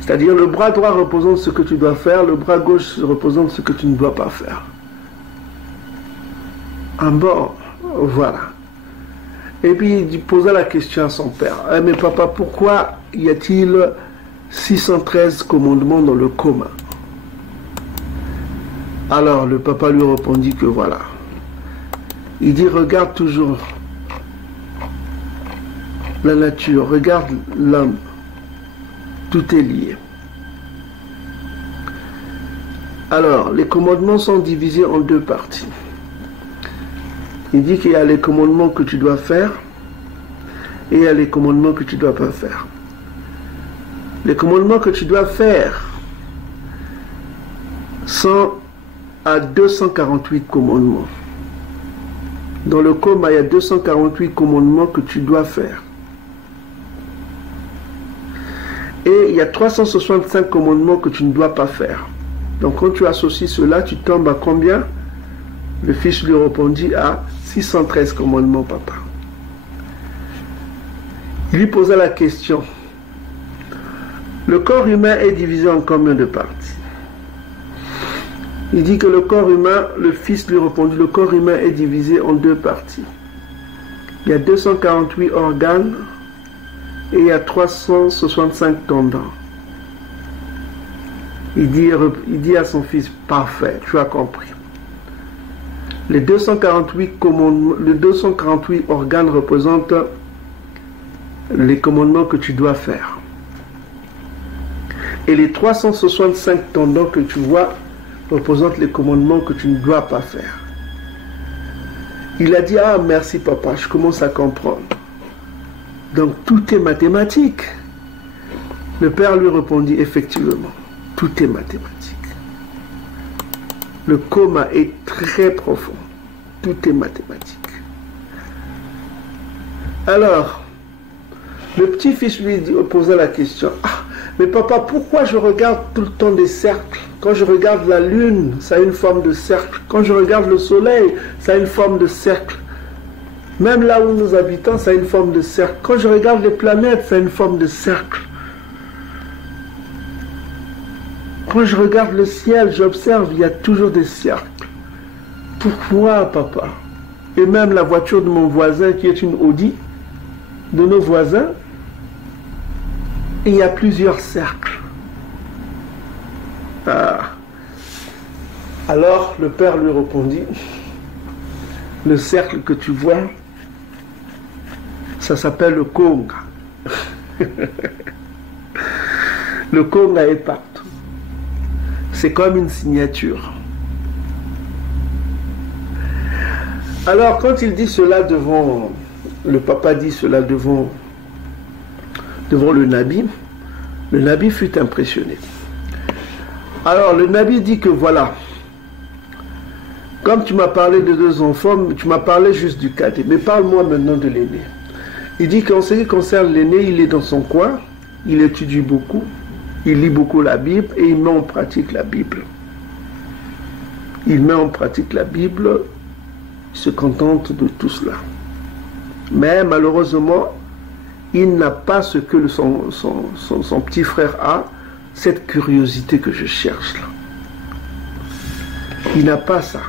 C'est-à-dire le bras droit représente ce que tu dois faire, le bras gauche représente ce que tu ne dois pas faire. Ah bon, voilà. Et puis il posa la question à son père. Eh, mais papa, pourquoi y a-t-il 613 commandements dans le commun? Alors le papa lui répondit que voilà. Il dit, regarde toujours la nature, regarde l'homme. Tout est lié. Alors, les commandements sont divisés en 2 parties. Il dit qu'il y a les commandements que tu dois faire et il y a les commandements que tu ne dois pas faire. Les commandements que tu dois faire sont à 248 commandements. Dans le coma, il y a 248 commandements que tu dois faire. Et il y a 365 commandements que tu ne dois pas faire. Donc quand tu associes cela, tu tombes à combien? Le fils lui répondit à 613 commandements, papa. Il lui posa la question. Le corps humain est divisé en combien de parties? Il dit que le corps humain, le fils lui répondit, le corps humain est divisé en 2 parties. Il y a 248 organes et il y a 365 tendons. Il dit à son fils, parfait, tu as compris. Les 248 organes représentent les commandements que tu dois faire. Et les 365 tendons que tu vois représentent les commandements que tu ne dois pas faire. Il a dit, ah merci papa, je commence à comprendre. Donc tout est mathématique. Le père lui répondit, effectivement, tout est mathématique. Le coma est très profond. Tout est mathématique. Alors, le petit-fils lui posa la question. Ah, mais papa, pourquoi je regarde tout le temps des cercles? Quand je regarde la lune, ça a une forme de cercle. Quand je regarde le soleil, ça a une forme de cercle. Même là où nous habitons, ça a une forme de cercle. Quand je regarde les planètes, ça a une forme de cercle. Quand je regarde le ciel, j'observe, il y a toujours des cercles. Pourquoi, papa? Et même la voiture de mon voisin, qui est une Audi, de nos voisins, il y a plusieurs cercles. Ah. Alors, le père lui répondit, le cercle que tu vois, ça s'appelle le Conga. Le Conga est partout. C'est comme une signature. Alors, quand il dit cela devant, le papa dit cela devant le Nabi fut impressionné. Alors, le Nabi dit que voilà, comme tu m'as parlé de 2 enfants, tu m'as parlé juste du cadet, mais parle-moi maintenant de l'aîné. Il dit qu'en ce qui concerne l'aîné, il est dans son coin, il étudie beaucoup, il lit beaucoup la Bible et il met en pratique la Bible. Il met en pratique la Bible, il se contente de tout cela. Mais malheureusement, il n'a pas ce que son petit frère a, cette curiosité que je cherche là. Il n'a pas ça.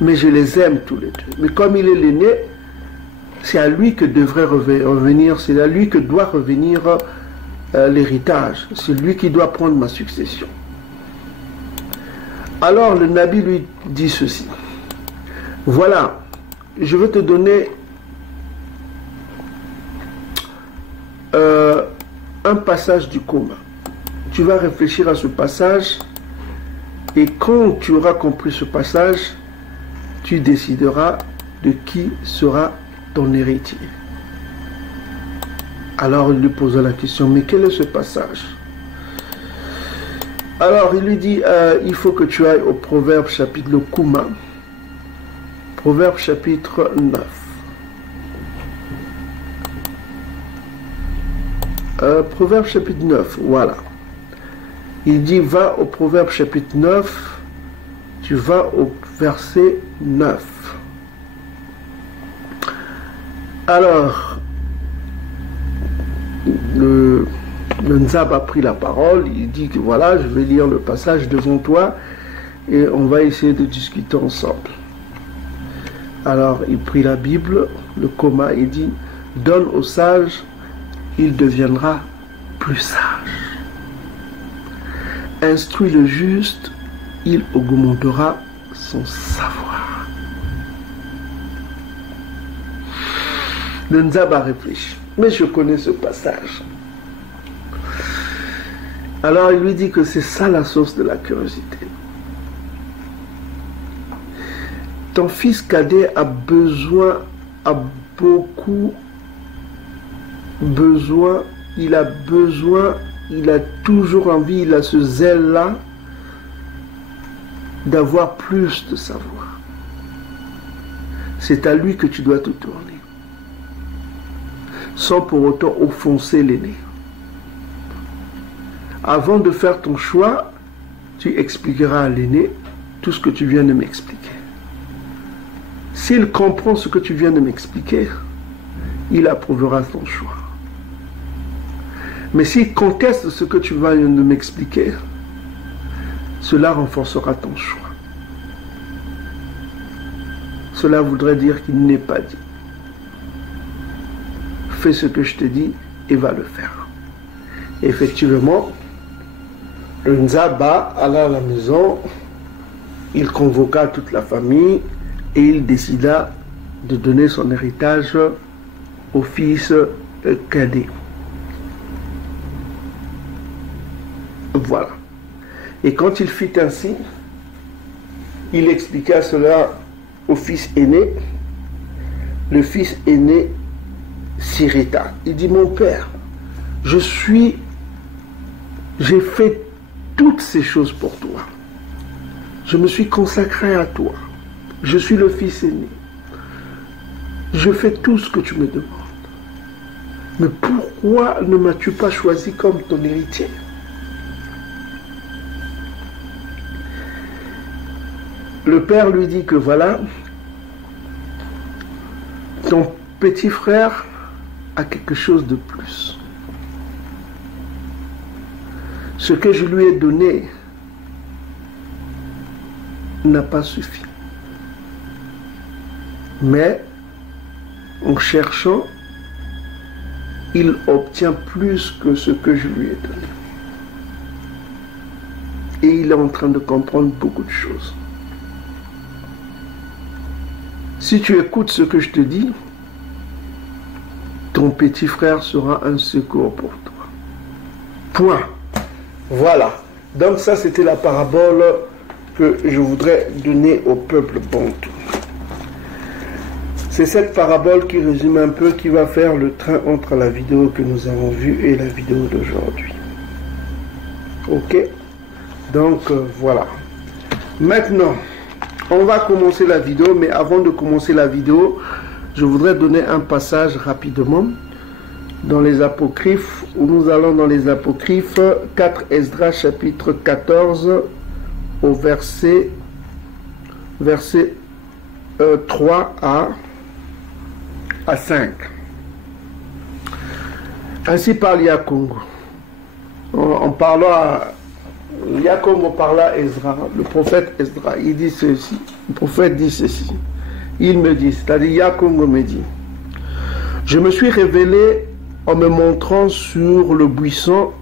Mais je les aime tous les 2. Mais comme il est l'aîné, c'est à lui que devrait revenir, c'est à lui que doit revenir l'héritage. C'est lui qui doit prendre ma succession. Alors le Nabi lui dit ceci. Voilà, je veux te donner un passage du Coran. Tu vas réfléchir à ce passage et quand tu auras compris ce passage, tu décideras de qui sera ton héritier. Alors il lui posa la question, mais quel est ce passage? Alors il lui dit, il faut que tu ailles au Proverbe chapitre le Kouma, Proverbe chapitre 9. Proverbe chapitre 9, voilà. Il dit, va au Proverbe chapitre 9, tu vas au verset 9. Alors, le Nzab a pris la parole, il dit que voilà, je vais lire le passage devant toi et on va essayer de discuter ensemble. Alors, il prit la Bible, le Koma, et dit, donne au sage, il deviendra plus sage. Instruis le juste, il augmentera son savoir. Le Nzab a réfléchi, mais je connais ce passage. Alors il lui dit que c'est ça la source de la curiosité. Ton fils cadet a beaucoup besoin, il a toujours envie, il a ce zèle-là d'avoir plus de savoir. C'est à lui que tu dois te tourner, sans pour autant offenser l'aîné. Avant de faire ton choix, tu expliqueras à l'aîné tout ce que tu viens de m'expliquer. S'il comprend ce que tu viens de m'expliquer, il approuvera ton choix. Mais s'il conteste ce que tu viens de m'expliquer, cela renforcera ton choix. Cela voudrait dire qu'il n'est pas dit. Fais ce que je te dis et va le faire. Effectivement, le Nzaba alla à la maison, il convoqua toute la famille et il décida de donner son héritage au fils cadet. Voilà. Et quand il fit ainsi, il expliqua cela au fils aîné. Le fils aîné s'irrita. Il dit, mon père, j'ai fait toutes ces choses pour toi. Je me suis consacré à toi. Je suis le fils aîné. Je fais tout ce que tu me demandes. Mais pourquoi ne m'as-tu pas choisi comme ton héritier? Le père lui dit que voilà, ton petit frère a quelque chose de plus. Ce que je lui ai donné n'a pas suffi. Mais en cherchant, il obtient plus que ce que je lui ai donné. Et il est en train de comprendre beaucoup de choses. Si tu écoutes ce que je te dis, ton petit frère sera un secours pour toi. Point. Voilà. Donc ça, c'était la parabole que je voudrais donner au peuple bantou. C'est cette parabole qui résume un peu, qui va faire le train entre la vidéo que nous avons vue et la vidéo d'aujourd'hui. Ok? Donc voilà. Maintenant, on va commencer la vidéo, mais avant de commencer la vidéo, je voudrais donner un passage rapidement dans les apocryphes, où nous allons dans les apocryphes, 4 Esdras chapitre 14 au verset 3 à 5. Ainsi parle Yakongo. En parlant à Yakongo parla à Esdras, le prophète Esdras, il dit ceci, le prophète dit ceci, il me dit, c'est-à-dire Yakongo me dit, je me suis révélé en me montrant sur le buisson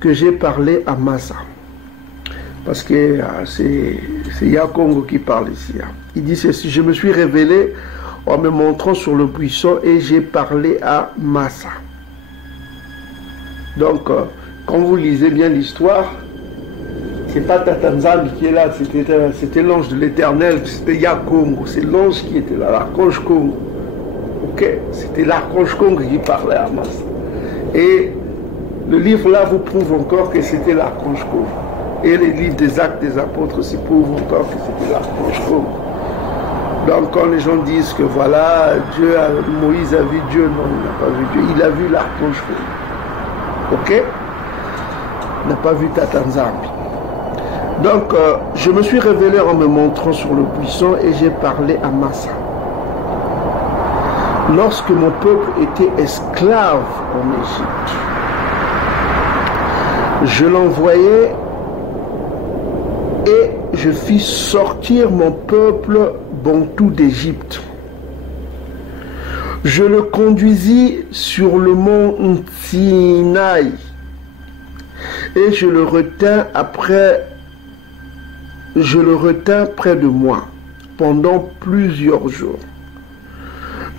que j'ai parlé à Massa. parce que c'est Yakongo qui parle ici. Il dit ceci: je me suis révélé en me montrant sur le buisson et j'ai parlé à Massa. Donc, quand vous lisez bien l'histoire, c'est pas Tatanzambi qui est là, c'était l'ange de l'Éternel, c'était Yakongo, c'est l'ange qui était là, l'archange Congo. Ok, c'était l'archange Congo qui parlait à Massa. Et le livre là vous prouve encore que c'était l'archange Congo. Et les livres des Actes des Apôtres aussi prouvent encore que c'était l'archange Congo. Donc quand les gens disent que voilà, Moïse a vu Dieu, non, il n'a pas vu Dieu, il a vu l'archange Congo. Ok? Il n'a pas vu Tatanzambi. Donc je me suis révélé en me montrant sur le buisson et j'ai parlé à Massa. Lorsque mon peuple était esclave en Égypte, je l'envoyai et je fis sortir mon peuple bantou d'Égypte. Je le conduisis sur le mont Sinaï et je le retins près de moi pendant plusieurs jours.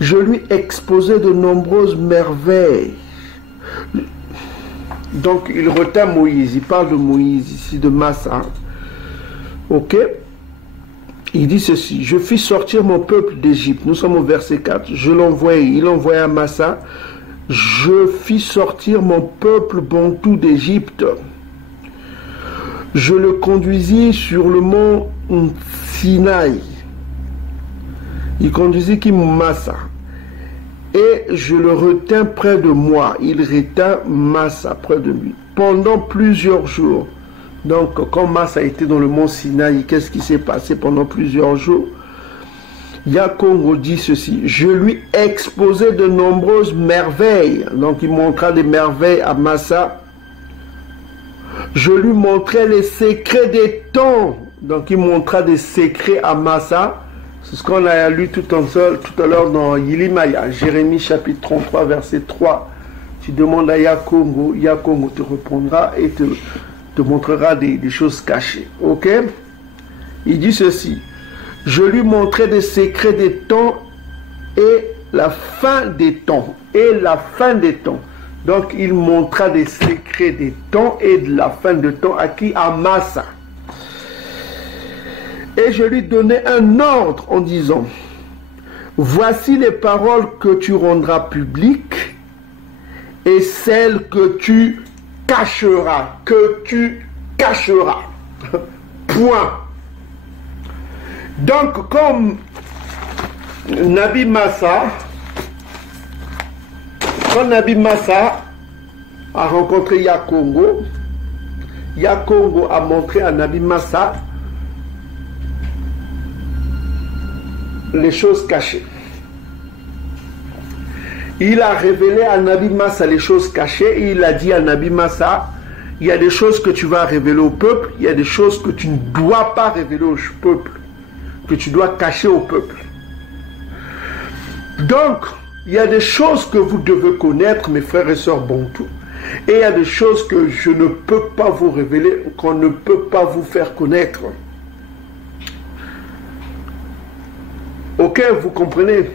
Je lui exposai de nombreuses merveilles. Donc il retint Moïse, il parle de Moïse ici, de Massa. Ok? Il dit ceci: je fis sortir mon peuple d'Égypte. Nous sommes au verset 4. Il envoya Massa. Je fis sortir mon peuple bantou d'Égypte. Je le conduisis sur le mont Sinaï. Il conduisit qui? Massa. Et je le retins près de moi. Il retint Massa près de lui pendant plusieurs jours. Donc, quand Massa était dans le mont Sinaï, qu'est-ce qui s'est passé pendant plusieurs jours? Yakongo dit ceci: je lui exposai de nombreuses merveilles. Donc, il montra des merveilles à Massa. Je lui montrai les secrets des temps. Donc, il montra des secrets à Massa. C'est ce qu'on a lu tout à l'heure dans Yilimaya, Jérémie chapitre 33, verset 3. Tu demandes à Yakongo, Yakongo te répondra et te montrera des choses cachées. Ok? Il dit ceci: je lui montrai des secrets des temps et la fin des temps. Et la fin des temps. Donc il montra des secrets des temps et de la fin des temps à qui? À Massa. Et je lui donnai un ordre en disant: voici les paroles que tu rendras publiques et celles que tu cacheras. Point. Donc, comme Nabi Massa a rencontré Yakongo, Yakongo a montré à Nabi Massa les choses cachées. Il a révélé à Nabi Massa les choses cachées et il a dit à Nabi Massa: il y a des choses que tu vas révéler au peuple, il y a des choses que tu ne dois pas révéler au peuple, que tu dois cacher au peuple. Donc, il y a des choses que vous devez connaître, mes frères et sœurs bantous, et il y a des choses que je ne peux pas vous révéler, qu'on ne peut pas vous faire connaître. Ok, vous comprenez?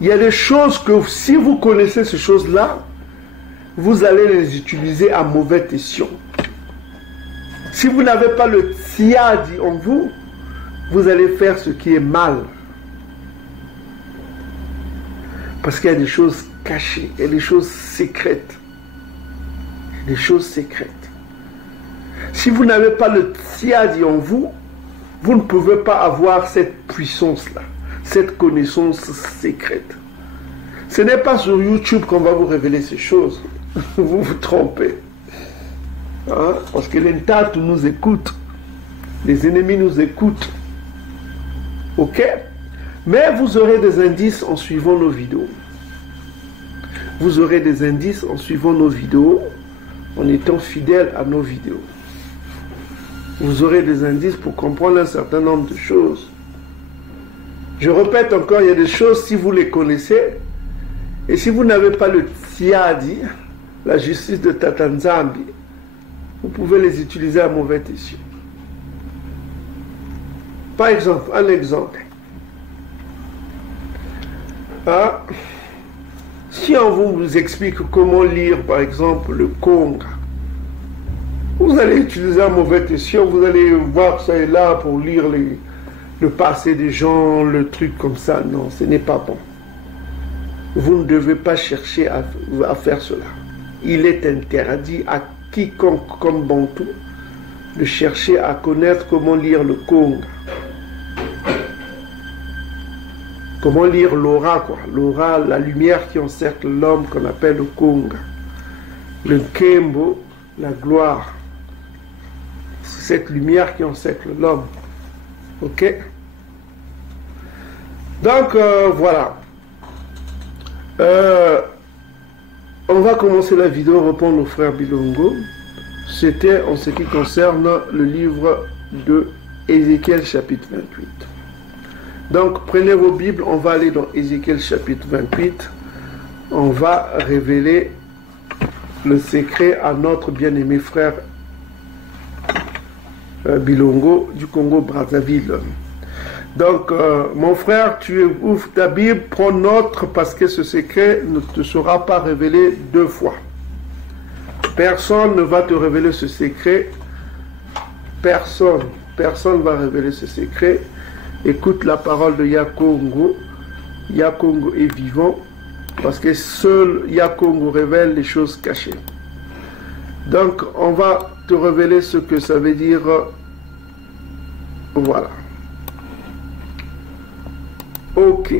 Il y a des choses que si vous connaissez ces choses-là, vous allez les utiliser à mauvais escient. Si vous n'avez pas le tsiadi en vous, vous allez faire ce qui est mal. Parce qu'il y a des choses cachées, il y a des choses secrètes. Il y a des choses secrètes. Si vous n'avez pas le tsiadi en vous, vous ne pouvez pas avoir cette puissance-là, cette connaissance secrète. Ce n'est pas sur YouTube qu'on va vous révéler ces choses. Vous vous trompez. Hein? Parce que l'État nous écoute. Les ennemis nous écoutent. Ok? Mais vous aurez des indices en suivant nos vidéos. Vous aurez des indices en suivant nos vidéos, en étant fidèle à nos vidéos. Vous aurez des indices pour comprendre un certain nombre de choses. Je répète encore, il y a des choses, si vous les connaissez, et si vous n'avez pas le tsiadi, la justice de Tatanzambi, vous pouvez les utiliser à mauvais escient. Par exemple, un exemple. Si on vous explique comment lire, par exemple, le Conga, vous allez utiliser un mauvais escient, vous allez voir ça et là pour lire le passé des gens, le truc comme ça. Non, ce n'est pas bon. Vous ne devez pas chercher à faire cela. Il est interdit à quiconque comme Bantou de chercher à connaître comment lire le Conga. Comment lire l'aura, quoi. L'aura, la lumière qui encercle l'homme qu'on appelle le Conga. Le Kembo, la gloire. C'est cette lumière qui encercle l'homme. Ok? Donc, voilà. On va commencer la vidéo, répondre au frère Bilongo. C'était en ce qui concerne le livre de Ézéchiel chapitre 28. Donc, prenez vos Bibles, on va aller dans Ézéchiel chapitre 28. On va révéler le secret à notre bien-aimé frère Bilongo du Congo-Brazzaville. Donc, mon frère, tu ouvres ta Bible, prends note parce que ce secret ne te sera pas révélé deux fois. Personne ne va te révéler ce secret. Personne va révéler ce secret. Écoute la parole de Yakongo. Yakongo est vivant parce que seul Yakongo révèle les choses cachées. Donc, on va te révéler ce que ça veut dire. Voilà. Ok.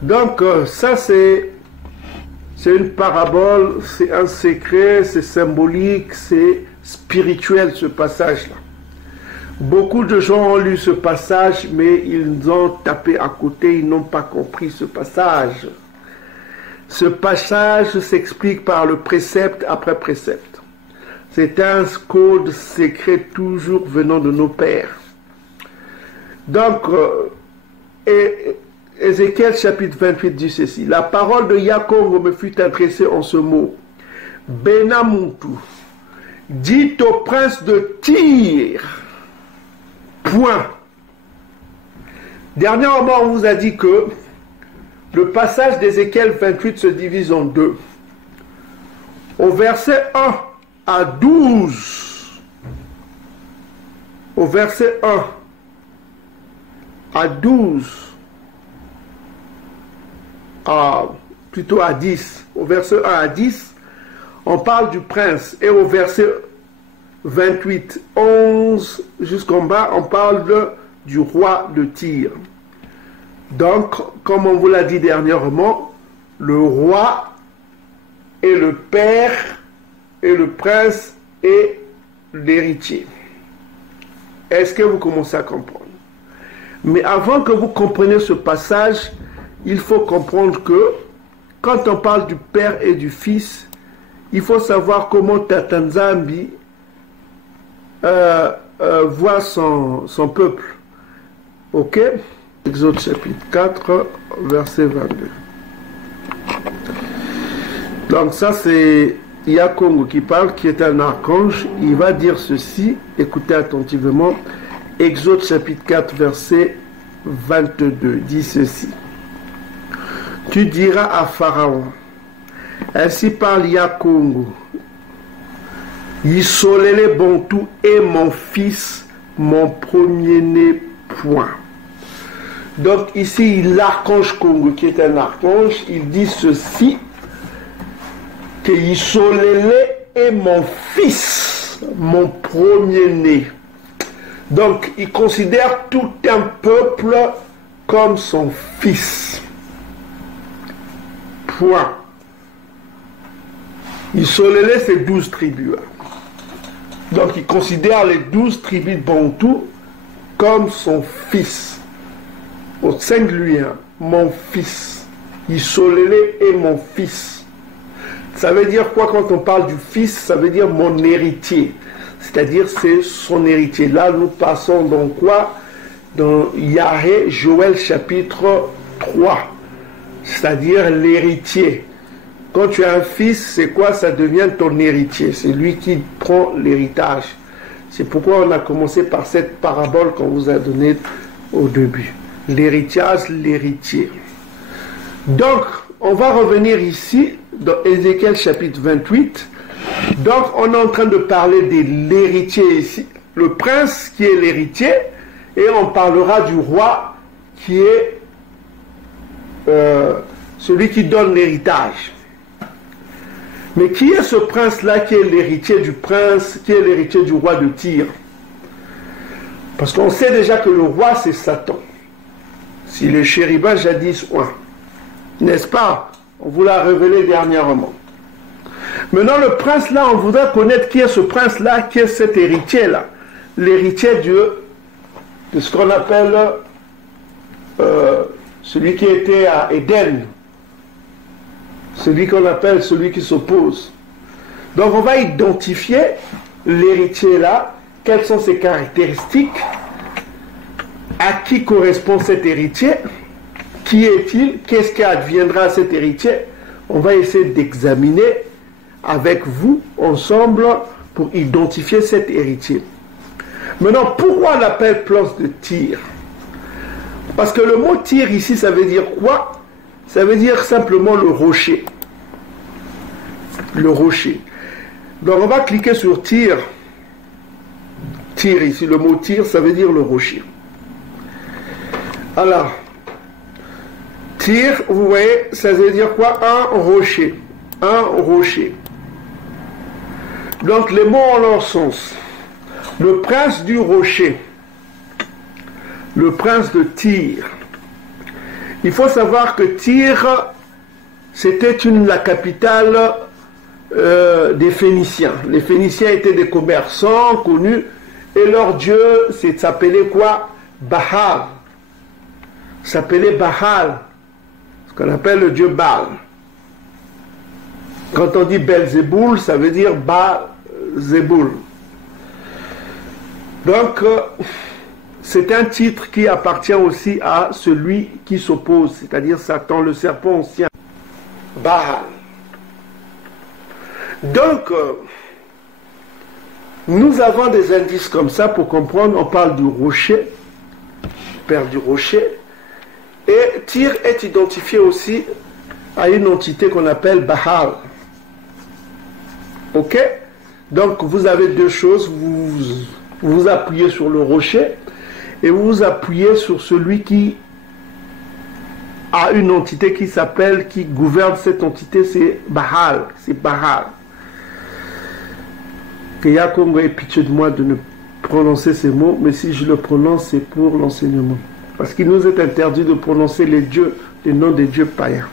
Donc, ça c'est une parabole, c'est un secret, c'est symbolique, c'est spirituel ce passage-là. Beaucoup de gens ont lu ce passage, mais ils ont tapé à côté, ils n'ont pas compris ce passage. Ce passage s'explique par le précepte après précepte. C'est un code secret toujours venant de nos pères. Donc, Ézéchiel chapitre 28 dit ceci. La parole de Yakongo me fut adressée en ce mot. Benamuntu, dit au prince de Tyr. Point. Dernièrement, on vous a dit que le passage d'Ézéchiel 28 se divise en deux. Au verset 1 à 12, au verset 1 à 12, plutôt à 10, au verset 1 à 10, on parle du prince, et au verset 28, 11 jusqu'en bas, on parle du roi de Tyr. Donc, comme on vous l'a dit dernièrement, le roi est le père et le prince est l'héritier. Est-ce que vous commencez à comprendre? Mais avant que vous compreniez ce passage, il faut comprendre que quand on parle du père et du fils, il faut savoir comment Tata Nzambi voit son peuple. Ok? Exode chapitre 4, verset 22. Donc ça c'est Yakongo qui parle, qui est un archange. Il va dire ceci, écoutez attentivement. Exode chapitre 4, verset 22, dit ceci. Tu diras à Pharaon, ainsi parle Yakongo, Yisolele Bantou est mon fils, mon premier-né, point. Donc ici, l'archange Congo, qui est un archange, il dit ceci, que Yisolele est mon fils, mon premier-né. Donc, il considère tout un peuple comme son fils. Point. Yisolele, c'est 12 tribus. Donc, il considère les 12 tribus de Bantou comme son fils. Au singulier, mon fils. Yisolele est mon fils. Ça veut dire quoi quand on parle du fils? Ça veut dire mon héritier. C'est-à-dire c'est son héritier. Là, nous passons dans quoi? Dans Yahé, Joël chapitre 3. C'est-à-dire l'héritier. Quand tu as un fils, c'est quoi? Ça devient ton héritier. C'est lui qui prend l'héritage. C'est pourquoi on a commencé par cette parabole qu'on vous a donnée au début. L'héritage, l'héritier. Donc, on va revenir ici, dans Ézéchiel chapitre 28. Donc, on est en train de parler de l'héritier ici. Le prince qui est l'héritier, et on parlera du roi qui est celui qui donne l'héritage. Mais qui est ce prince-là qui est l'héritier du prince, qui est l'héritier du roi de Tyr? Parce qu'on sait déjà que le roi c'est Satan. Si les chérubins jadis ont, n'est-ce pas? On vous l'a révélé dernièrement. Maintenant le prince-là, on voudrait connaître qui est ce prince-là, qui est cet héritier-là. L'héritier de ce qu'on appelle celui qui était à Éden. Celui qu'on appelle celui qui s'oppose. Donc on va identifier l'héritier là, quelles sont ses caractéristiques, à qui correspond cet héritier, qui est-il, qu'est-ce qui adviendra à cet héritier. On va essayer d'examiner avec vous ensemble pour identifier cet héritier. Maintenant, pourquoi on l'appelle place de Tyr? Parce que le mot Tyr ici, ça veut dire quoi? Ça veut dire simplement le rocher. Le rocher. Donc on va cliquer sur Tyr. Tyr ici, le mot Tyr, ça veut dire le rocher. Alors, Tyr, vous voyez, ça veut dire quoi? Un rocher. Un rocher. Donc les mots ont leur sens. Le prince du rocher. Le prince de Tyr. Il faut savoir que Tyr, c'était la capitale des Phéniciens. Les Phéniciens étaient des commerçants connus et leur dieu s'appelait quoi? Baal. S'appelait Baal, ce qu'on appelle le dieu Baal. Quand on dit Belzéboul, ça veut dire Baal-Zéboul. Donc, c'est un titre qui appartient aussi à celui qui s'oppose, c'est-à-dire Satan, le serpent ancien. Baal. Donc, nous avons des indices comme ça pour comprendre. On parle du rocher, père du rocher, et Tyr est identifié aussi à une entité qu'on appelle Baal. Ok? Donc, vous avez deux choses. Vous appuyez sur le rocher et vous vous appuyez sur celui qui a une entité qui s'appelle, qui gouverne cette entité, c'est Baal. C'est Baal. Que Yakongo ait pitié de moi de ne prononcer ces mots, mais si je le prononce, c'est pour l'enseignement. Parce qu'il nous est interdit de prononcer les noms des dieux païens.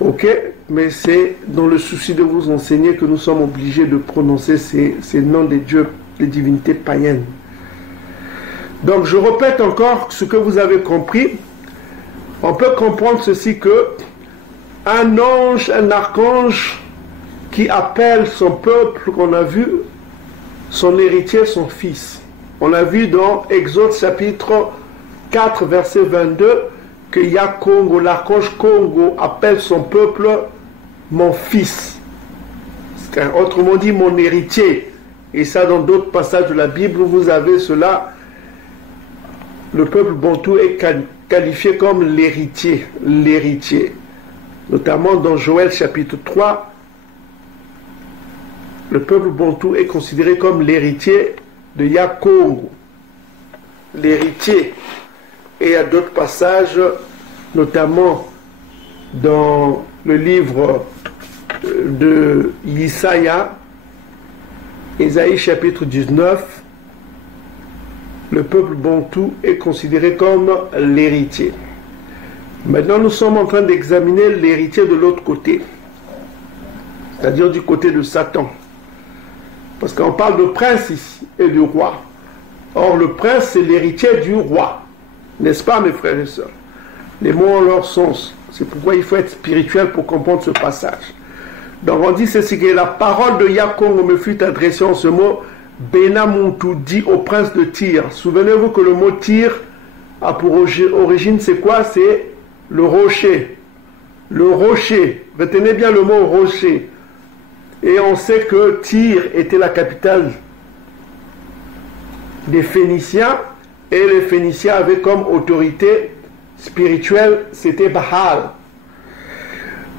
Ok? Mais c'est dans le souci de vous enseigner que nous sommes obligés de prononcer ces noms des dieux, des divinités païennes. Donc je répète encore ce que vous avez compris. On peut comprendre ceci que un ange, un archange qui appelle son peuple, qu'on a vu, son héritier, son fils. On a vu dans Exode chapitre 4, verset 22, que Yakongo, l'archange Congo, appelle son peuple mon fils. Autrement dit, mon héritier. Et ça, dans d'autres passages de la Bible, vous avez cela. Le peuple bantou est qualifié comme l'héritier. L'héritier. Notamment dans Joël chapitre 3, le peuple bantou est considéré comme l'héritier de Yakongo. L'héritier. Et il y a d'autres passages, notamment dans le livre de Isaïa, Isaïe chapitre 19, le peuple bantou est considéré comme l'héritier. Maintenant, nous sommes en train d'examiner l'héritier de l'autre côté, c'est-à-dire du côté de Satan. Parce qu'on parle de prince ici et de roi. Or, le prince, c'est l'héritier du roi. N'est-ce pas, mes frères et sœurs? Les mots ont leur sens. C'est pourquoi il faut être spirituel pour comprendre ce passage. Donc, on dit ceci, que la parole de Yakongo me fut adressée en ce mot, Benamuntu dit au prince de Tyr. Souvenez-vous que le mot Tyr a pour origine, c'est quoi? C'est le rocher. le rocher. Retenez bien le mot rocher. Et on sait que Tyr était la capitale des Phéniciens. Et les Phéniciens avaient comme autorité spirituelle, c'était Baal.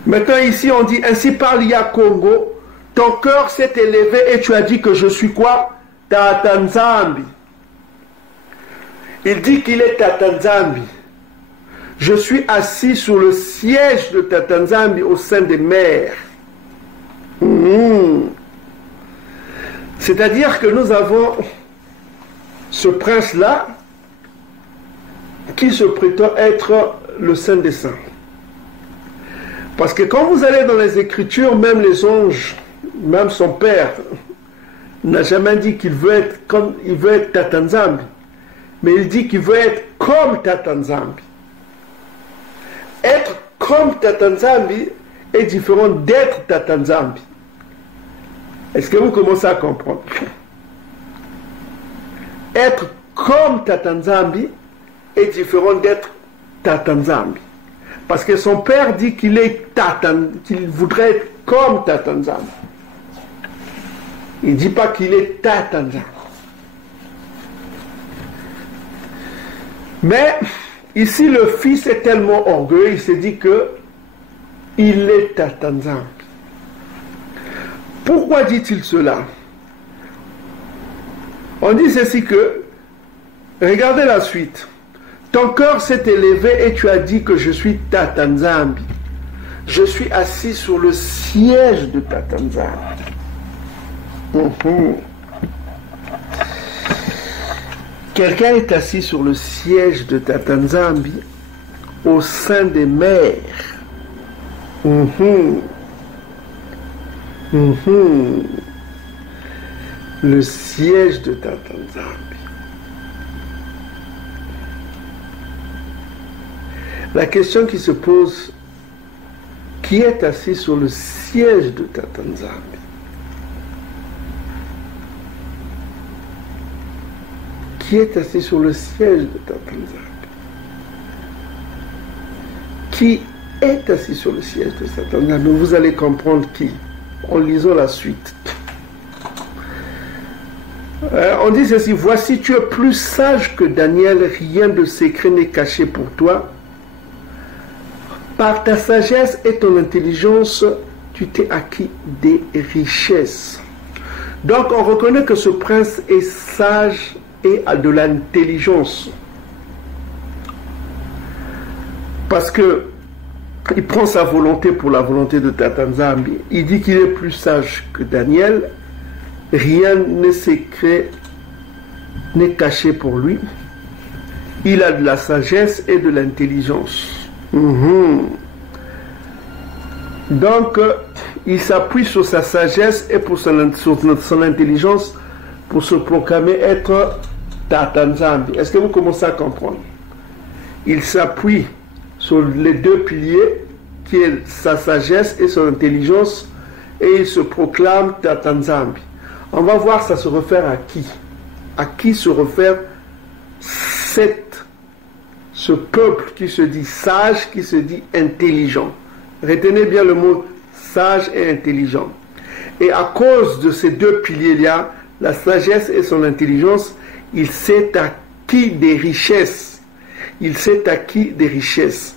Maintenant ici on dit, ainsi parle Yakongo, ton cœur s'est élevé et tu as dit que je suis quoi? Tatanzambi. Il dit qu'il est Tatanzambi. Je suis assis sur le siège de Tatanzambi au sein des mers. C'est-à-dire que nous avons ce prince-là qui se prétend être le Saint des Saints. Parce que quand vous allez dans les Écritures, même les anges, même son père, n'a jamais dit qu'il veut être comme, il veut être Tatanzambi, mais il dit qu'il veut être comme Tatanzambi. Être comme Tatanzambi est différent d'être Tatanzambi. Est-ce que vous commencez à comprendre? Être comme Tatanzambi est différent d'être Tatanzambi. Parce que son père dit qu'il qu'il voudrait être comme Tatanzambi. Il ne dit pas qu'il est Tatanzambi. Mais ici, le fils est tellement orgueilleux, il s'est dit que il est Tatanzambi. Pourquoi dit-il cela? On dit ceci que, regardez la suite. Ton cœur s'est élevé et tu as dit que je suis Tatanzambi. Je suis assis sur le siège de Tatanzambi. Quelqu'un est assis sur le siège de Tatanzambi au sein des mers. Le siège de Tatanzambi. La question qui se pose, qui est assis sur le siège de Tatanzambi? Qui est assis sur le siège de Tatanzambi? Qui est assis sur le siège de Tatanzambi? Vous allez comprendre qui, en lisant la suite. On dit ceci, voici tu es plus sage que Daniel, rien de secret n'est caché pour toi. Par ta sagesse et ton intelligence, tu t'es acquis des richesses. Donc on reconnaît que ce prince est sage et a de l'intelligence. Parce que il prend sa volonté pour la volonté de Tatanzambi. Il dit qu'il est plus sage que Daniel. Rien n'est secret, n'est caché pour lui. Il a de la sagesse et de l'intelligence. Donc, il s'appuie sur sa sagesse et sur son intelligence pour se proclamer être Tatanzambi. Est-ce que vous commencez à comprendre? Il s'appuie sur les deux piliers, qui est sa sagesse et son intelligence, et il se proclame Tatanzambi. On va voir ça se réfère à qui? À qui se réfère ce peuple qui se dit sage, qui se dit intelligent? Retenez bien le mot sage et intelligent. Et à cause de ces deux piliers-là, la sagesse et son intelligence, il s'est acquis des richesses. Il s'est acquis des richesses.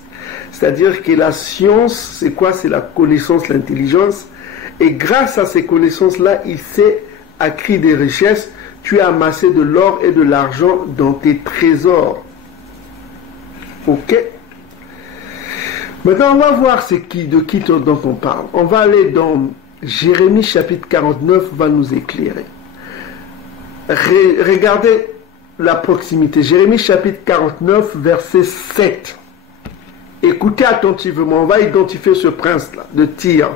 C'est-à-dire que la science, c'est quoi? C'est la connaissance, l'intelligence. Et grâce à ces connaissances-là, il s'est acquis des richesses. Tu as amassé de l'or et de l'argent dans tes trésors. Ok? Maintenant, on va voir de qui dont on parle. On va aller dans Jérémie chapitre 49, va nous éclairer. Regardez la proximité. Jérémie chapitre 49, verset 7. Écoutez attentivement, on va identifier ce prince-là de Tyr.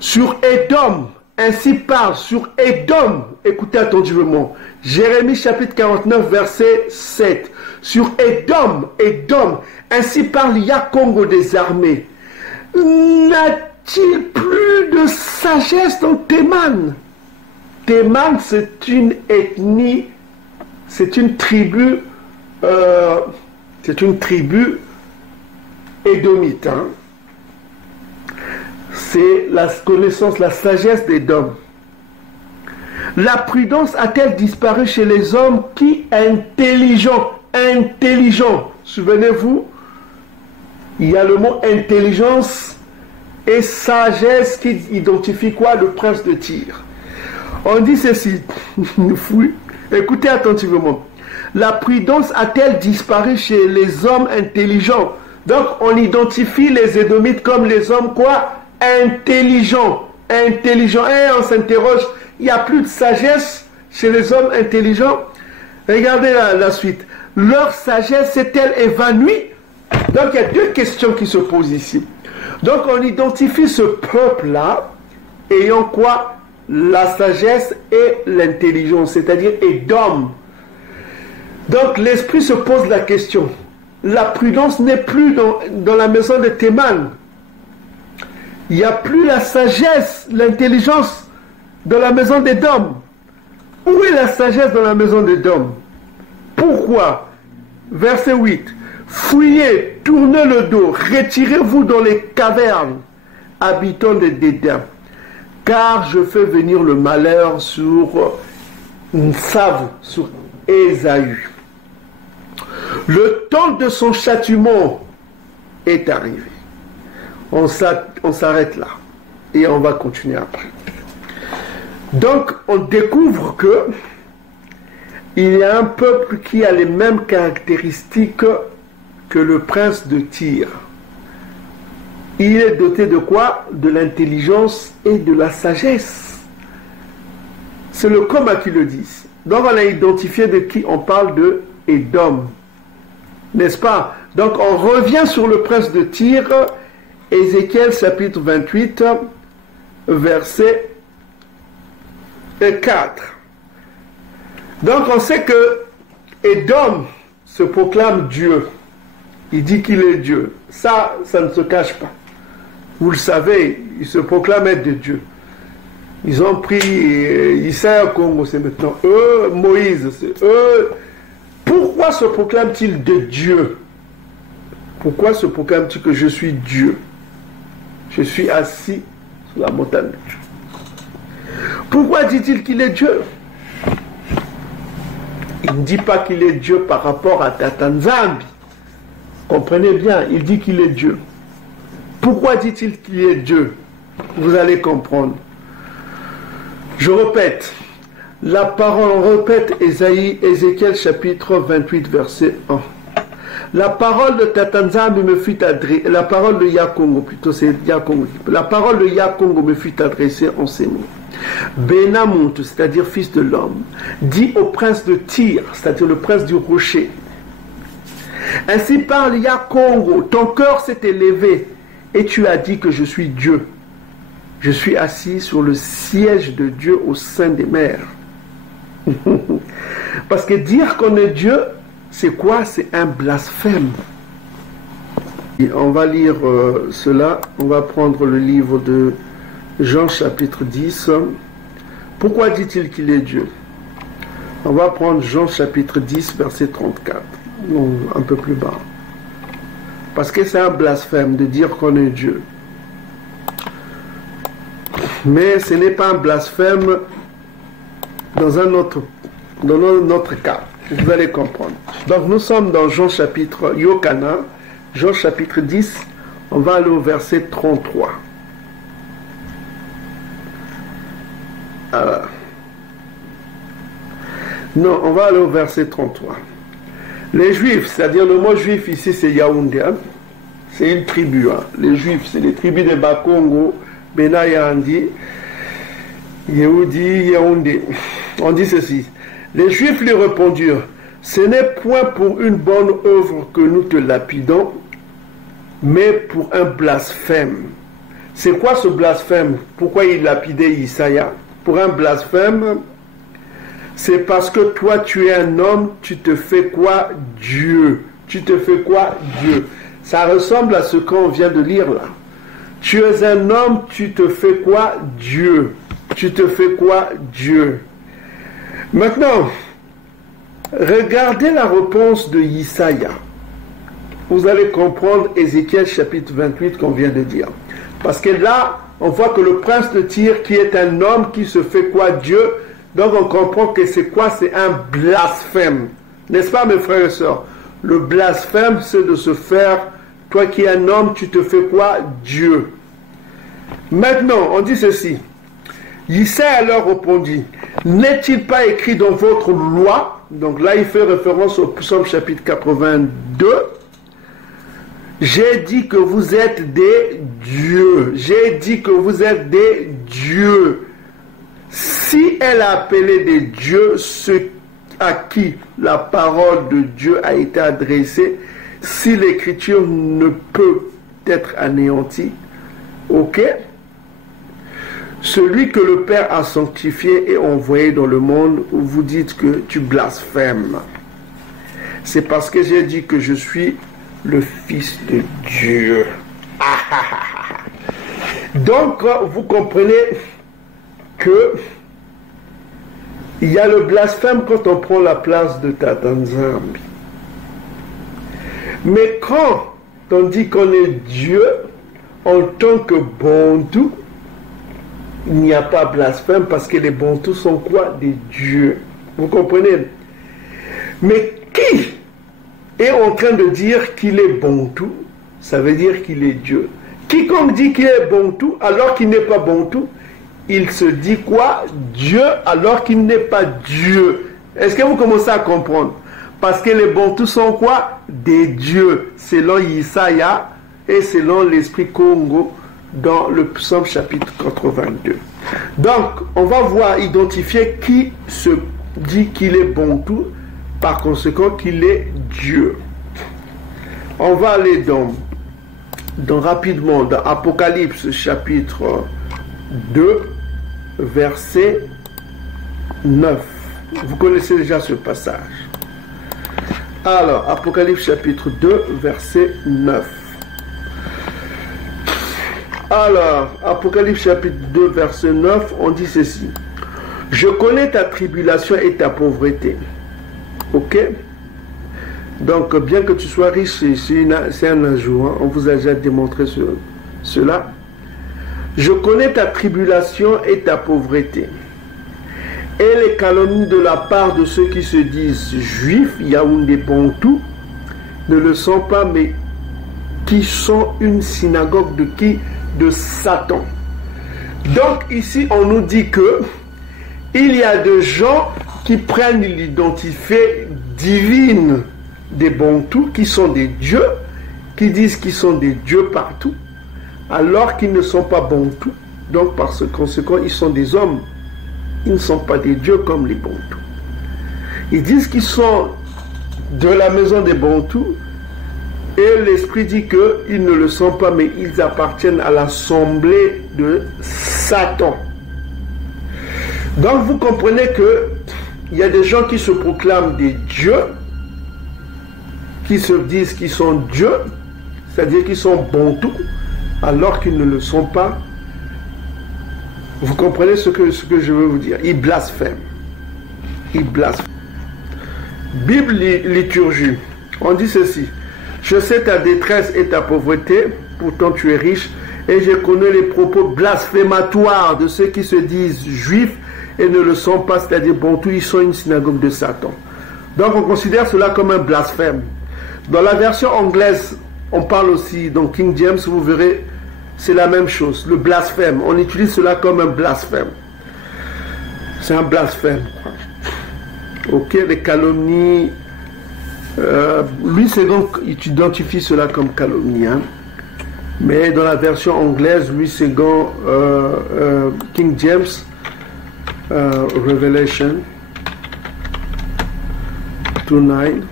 Sur Édom, ainsi parle, sur Édom, écoutez attentivement. Jérémie chapitre 49, verset 7. Sur Édom, ainsi parle Yakongo des armées. N'a-t-il plus de sagesse dans Théman? Théman, c'est une ethnie, c'est une tribu édomite. c'est la connaissance, la sagesse des hommes. La prudence a-t-elle disparu chez les hommes qui intelligents, souvenez-vous, il y a le mot intelligence et sagesse qui identifie quoi? Le prince de Tyr. On dit ceci, écoutez attentivement. La prudence a-t-elle disparu chez les hommes intelligents? Donc on identifie les Édomites comme les hommes quoi? Intelligents. Et on s'interroge, il n'y a plus de sagesse chez les hommes intelligents? Regardez la suite. Leur sagesse s'est-elle évanouie? Donc il y a deux questions qui se posent ici. Donc on identifie ce peuple-là ayant quoi? La sagesse et l'intelligence, c'est-à-dire Édom. Donc l'esprit se pose la question. La prudence n'est plus dans la maison de Théman. Il n'y a plus la sagesse, l'intelligence dans la maison d'Édom. Où est la sagesse dans la maison d'Édom? Pourquoi? Verset 8. Fuyez, tournez le dos, retirez-vous dans les cavernes, habitants de Dédain, car je fais venir le malheur sur Sav, sur Ésaü. Le temps de son châtiment est arrivé. On s'arrête là et on va continuer après. Donc on découvre que il y a un peuple qui a les mêmes caractéristiques que le prince de Tyr. Il est doté de quoi? De l'intelligence et de la sagesse. C'est le commun qui le dit. Donc on a identifié de qui on parle, de Édom. N'est-ce pas? Donc on revient sur le prince de Tyr, Ézéchiel chapitre 28, verset 4. Donc on sait que Édom se proclame Dieu. Il dit qu'il est Dieu. Ça ne se cache pas. Vous le savez, il se proclame être de Dieu. Ils ont pris Isaïe Congo, c'est maintenant eux, Moïse, c'est eux. Pourquoi se proclame-t-il de Dieu? Pourquoi se proclame-t-il que je suis Dieu? Je suis assis sur la montagne de Dieu. Pourquoi dit-il qu'il est Dieu? Il ne dit pas qu'il est Dieu par rapport à Tatanzambi. Comprenez bien, il dit qu'il est Dieu. Pourquoi dit-il qu'il est Dieu? Vous allez comprendre. Je répète, la parole, on répète Ézéchiel chapitre 28 verset 1. La parole de Tatanzambi me fut adressée, la parole de Yakongo, plutôt c'est Yakongo. La parole de Yakongo me fut adressée en ces mots. Benamont, c'est-à-dire fils de l'homme, dit au prince de Tyr, c'est-à-dire le prince du rocher. Ainsi parle Yakongo, ton cœur s'est élevé et tu as dit que je suis Dieu. Je suis assis sur le siège de Dieu au sein des mers. Parce que dire qu'on est Dieu, c'est quoi? C'est un blasphème. Et on va lire cela. On va prendre le livre de Jean chapitre 10. Pourquoi dit-il qu'il est Dieu? On va prendre Jean chapitre 10 verset 34. Non, un peu plus bas. Parce que c'est un blasphème de dire qu'on est Dieu. Mais ce n'est pas un blasphème dans un autre cas. Vous allez comprendre. Donc nous sommes dans Jean chapitre Yokana, Jean chapitre 10, on va aller au verset 33. Non, on va aller au verset 33. Les Juifs, c'est-à-dire le mot juif ici c'est Yaoundé, hein? C'est une tribu. Hein? Les Juifs, c'est les tribus de Bakongo, Benayandi, Yehudi, Yaoundé. On dit ceci. Les Juifs lui répondirent, ce n'est point pour une bonne œuvre que nous te lapidons, mais pour un blasphème. C'est quoi ce blasphème? Pourquoi il lapidait Isaïa? Pour un blasphème, c'est parce que toi tu es un homme, tu te fais quoi? Dieu. Tu te fais quoi? Dieu. Ça ressemble à ce qu'on vient de lire là. Tu es un homme, tu te fais quoi? Dieu. Tu te fais quoi? Dieu. Maintenant, regardez la réponse de Isaïa. Vous allez comprendre Ézéchiel chapitre 28 qu'on vient de dire. Parce que là, on voit que le prince de Tyr, qui est un homme qui se fait quoi? Dieu. Donc on comprend que c'est quoi? C'est un blasphème. N'est-ce pas, mes frères et sœurs? Le blasphème, c'est de se faire, toi qui es un homme, tu te fais quoi? Dieu. Maintenant, on dit ceci. Isaïe leur répondit, n'est-il pas écrit dans votre loi? Donc là, il fait référence au psaume chapitre 82. J'ai dit que vous êtes des dieux. J'ai dit que vous êtes des dieux. Si elle a appelé des dieux ceux à qui la parole de Dieu a été adressée, si l'écriture ne peut être anéantie, ok? Celui que le Père a sanctifié et envoyé dans le monde, vous dites que tu blasphèmes. C'est parce que j'ai dit que je suis le Fils de Dieu. Donc, vous comprenez que il y a le blasphème quand on prend la place de Tatanzambi. Mais quand on dit qu'on est Dieu en tant que Bantou, il n'y a pas blasphème parce que les Bantous sont quoi? Des dieux. Vous comprenez? Mais qui est en train de dire qu'il est Bantou? Ça veut dire qu'il est Dieu. Quiconque dit qu'il est Bantou alors qu'il n'est pas Bantou, il se dit quoi? Dieu alors qu'il n'est pas Dieu. Est-ce que vous commencez à comprendre? Parce que les Bantous sont quoi? Des dieux, selon Isaïa et selon l'esprit Congo dans le psaume chapitre 82. Donc, on va voir identifier qui se dit qu'il est Bantou, par conséquent qu'il est Dieu. On va aller rapidement dans Apocalypse chapitre 2, verset 9. Vous connaissez déjà ce passage. Alors, Apocalypse chapitre 2, verset 9. Alors, Apocalypse chapitre 2, verset 9, on dit ceci. Je connais ta tribulation et ta pauvreté. Ok? Donc, bien que tu sois riche, c'est un ajout. Hein? On vous a déjà démontré cela. Je connais ta tribulation et ta pauvreté. Et les calomnies de la part de ceux qui se disent juifs, Yaoundé Bantou, ne le sont pas, mais qui sont une synagogue de qui? De Satan. Donc ici on nous dit que il y a des gens qui prennent l'identité divine des Bantous, qui sont des dieux, qui disent qu'ils sont des dieux partout, alors qu'ils ne sont pas Bantous. Donc par conséquent ils sont des hommes. Ils ne sont pas des dieux comme les Bantous. Ils disent qu'ils sont de la maison des Bantous. Et l'Esprit dit qu'ils ne le sont pas, mais ils appartiennent à l'assemblée de Satan. Donc vous comprenez qu'il y a des gens qui se proclament des dieux, qui se disent qu'ils sont dieux, c'est-à-dire qu'ils sont Bantous, alors qu'ils ne le sont pas. Vous comprenez ce que je veux vous dire? Ils blasphèment. Ils blasphèment. Bible liturgie. On dit ceci. Je sais ta détresse et ta pauvreté, pourtant tu es riche, et je connais les propos blasphématoires de ceux qui se disent juifs et ne le sont pas, c'est-à-dire Bantous, ils sont une synagogue de Satan. Donc on considère cela comme un blasphème. Dans la version anglaise, on parle aussi, dans King James, vous verrez, c'est la même chose, le blasphème. On utilise cela comme un blasphème. C'est un blasphème. Ok, les calomnies. Lui, c'est donc, il identifie cela comme calomnie. Hein? Mais dans la version anglaise, lui, c'est King James Revelation 2:9.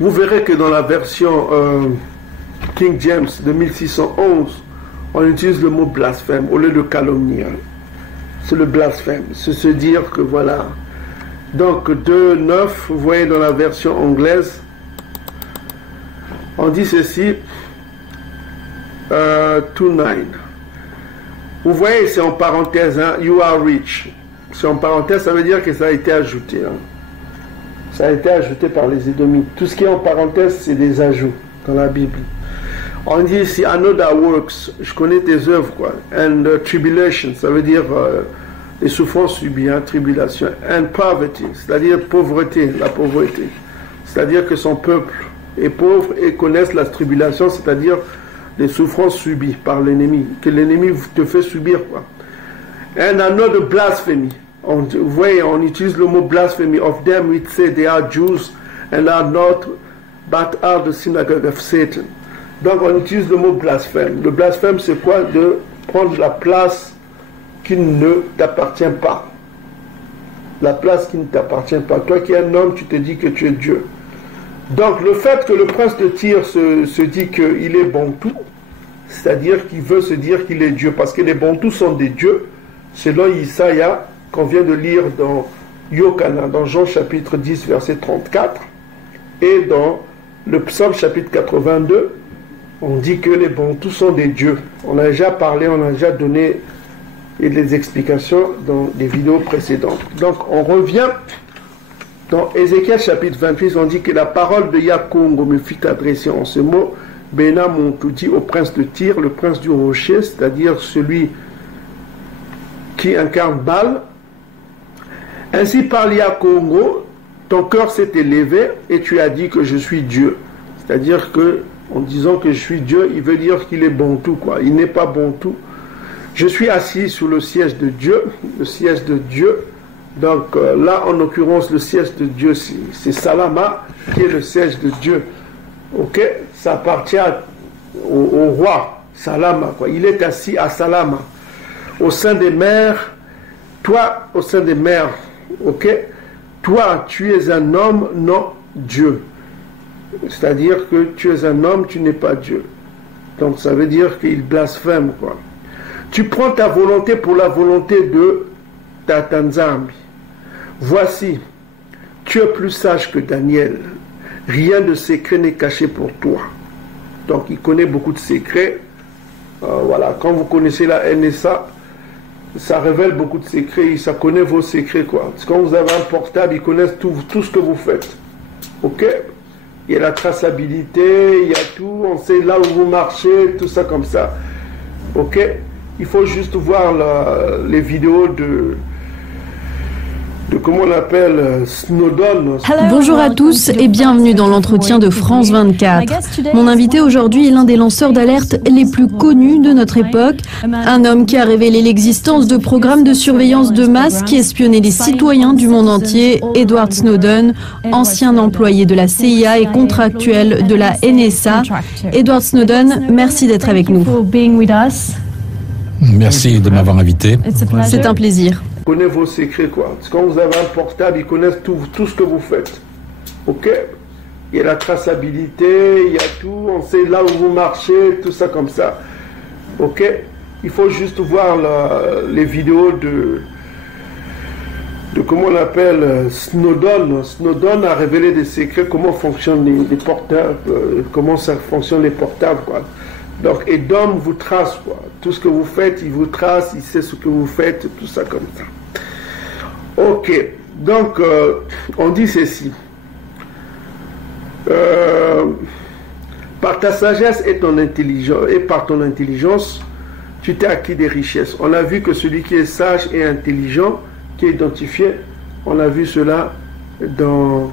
Vous verrez que dans la version King James de 1611, on utilise le mot blasphème au lieu de calomnie. Hein? C'est le blasphème, c'est se dire que voilà. Donc 2:9, vous voyez dans la version anglaise, on dit ceci, 2:9. Vous voyez, c'est en parenthèse, hein, you are rich. C'est en parenthèse, ça veut dire que ça a été ajouté. Hein. Ça a été ajouté par les Édomites. Tout ce qui est en parenthèse, c'est des ajouts dans la Bible. On dit ici, I know thy works, je connais tes œuvres, quoi. And tribulation, ça veut dire les souffrances subies, hein, tribulation. And poverty, c'est-à-dire pauvreté, la pauvreté. C'est-à-dire que son peuple est pauvre et connaissent la tribulation, c'est-à-dire les souffrances subies par l'ennemi, que l'ennemi te fait subir, quoi. And I know the blasphemy. Vous voyez, on utilise le mot blasphemy. Of them we say they are Jews and are not, but are the synagogue of Satan. Donc on utilise le mot blasphème. Le blasphème, c'est quoi? De prendre la place qui ne t'appartient pas. La place qui ne t'appartient pas. Toi qui es un homme, tu te dis que tu es Dieu. Donc le fait que le prince de Tyr se dit qu'il est Bantou, c'est-à-dire qu'il veut se dire qu'il est Dieu, parce que les Bantous sont des dieux, selon Isaïa, qu'on vient de lire dans Yokana, dans Jean chapitre 10, verset 34, et dans le psaume chapitre 82, on dit que les Bantous sont des dieux. On a déjà parlé, on a déjà donné des explications dans des vidéos précédentes. Donc on revient dans Ézéchiel chapitre 28, on dit que la parole de Yakongo me fut adressée en ce mot, Bena Montou dit au prince de Tyr, le prince du rocher, c'est-à-dire celui qui incarne Baal. Ainsi parle Yakongo, ton cœur s'est élevé et tu as dit que je suis Dieu. C'est-à-dire que en disant que je suis Dieu, il veut dire qu'il est Bantou, quoi. Il n'est pas Bantou. Je suis assis sous le siège de Dieu, le siège de Dieu. Donc là, en l'occurrence, le siège de Dieu, c'est Salama, qui est le siège de Dieu. Ok, ça appartient au roi Salama, quoi. Il est assis à Salama, au sein des mers. Toi, au sein des mers, ok. Toi, tu es un homme, non Dieu. C'est-à-dire que tu es un homme, tu n'es pas Dieu. Donc ça veut dire qu'il blasphème, quoi. Tu prends ta volonté pour la volonté de Tatanzambi. Voici, tu es plus sage que Daniel. Rien de secret n'est caché pour toi. Donc il connaît beaucoup de secrets. Voilà, quand vous connaissez la NSA, ça révèle beaucoup de secrets. Ça connaît vos secrets, quoi. Quand vous avez un portable, ils connaissent tout ce que vous faites. Ok? Il y a la traçabilité, il y a tout, on sait là où vous marchez, tout ça comme ça. Ok? Il faut juste voir les vidéos de comment on appelle Snowden. Bonjour à tous et bienvenue dans l'entretien de France 24. Mon invité aujourd'hui est l'un des lanceurs d'alerte les plus connus de notre époque. Un homme qui a révélé l'existence de programmes de surveillance de masse qui espionnaient les citoyens du monde entier, Edward Snowden, ancien employé de la CIA et contractuel de la NSA. Edward Snowden, merci d'être avec nous. Merci de m'avoir invité. C'est un plaisir. Ils connaissent vos secrets, quoi. Quand vous avez un portable, ils connaissent tout ce que vous faites. Ok? Il y a la traçabilité, il y a tout, on sait là où vous marchez, tout ça comme ça. Ok? Il faut juste voir les vidéos de comment on appelle Snowden. Snowden a révélé des secrets, comment fonctionnent les portables, comment ça fonctionne les portables, quoi. Donc, Edom vous trace, quoi. Tout ce que vous faites, il vous trace, il sait ce que vous faites, tout ça comme ça. Ok, donc, on dit ceci. Par ta sagesse et par ton intelligence, tu t'es acquis des richesses. On a vu que celui qui est sage et intelligent, qui est identifié, on a vu cela dans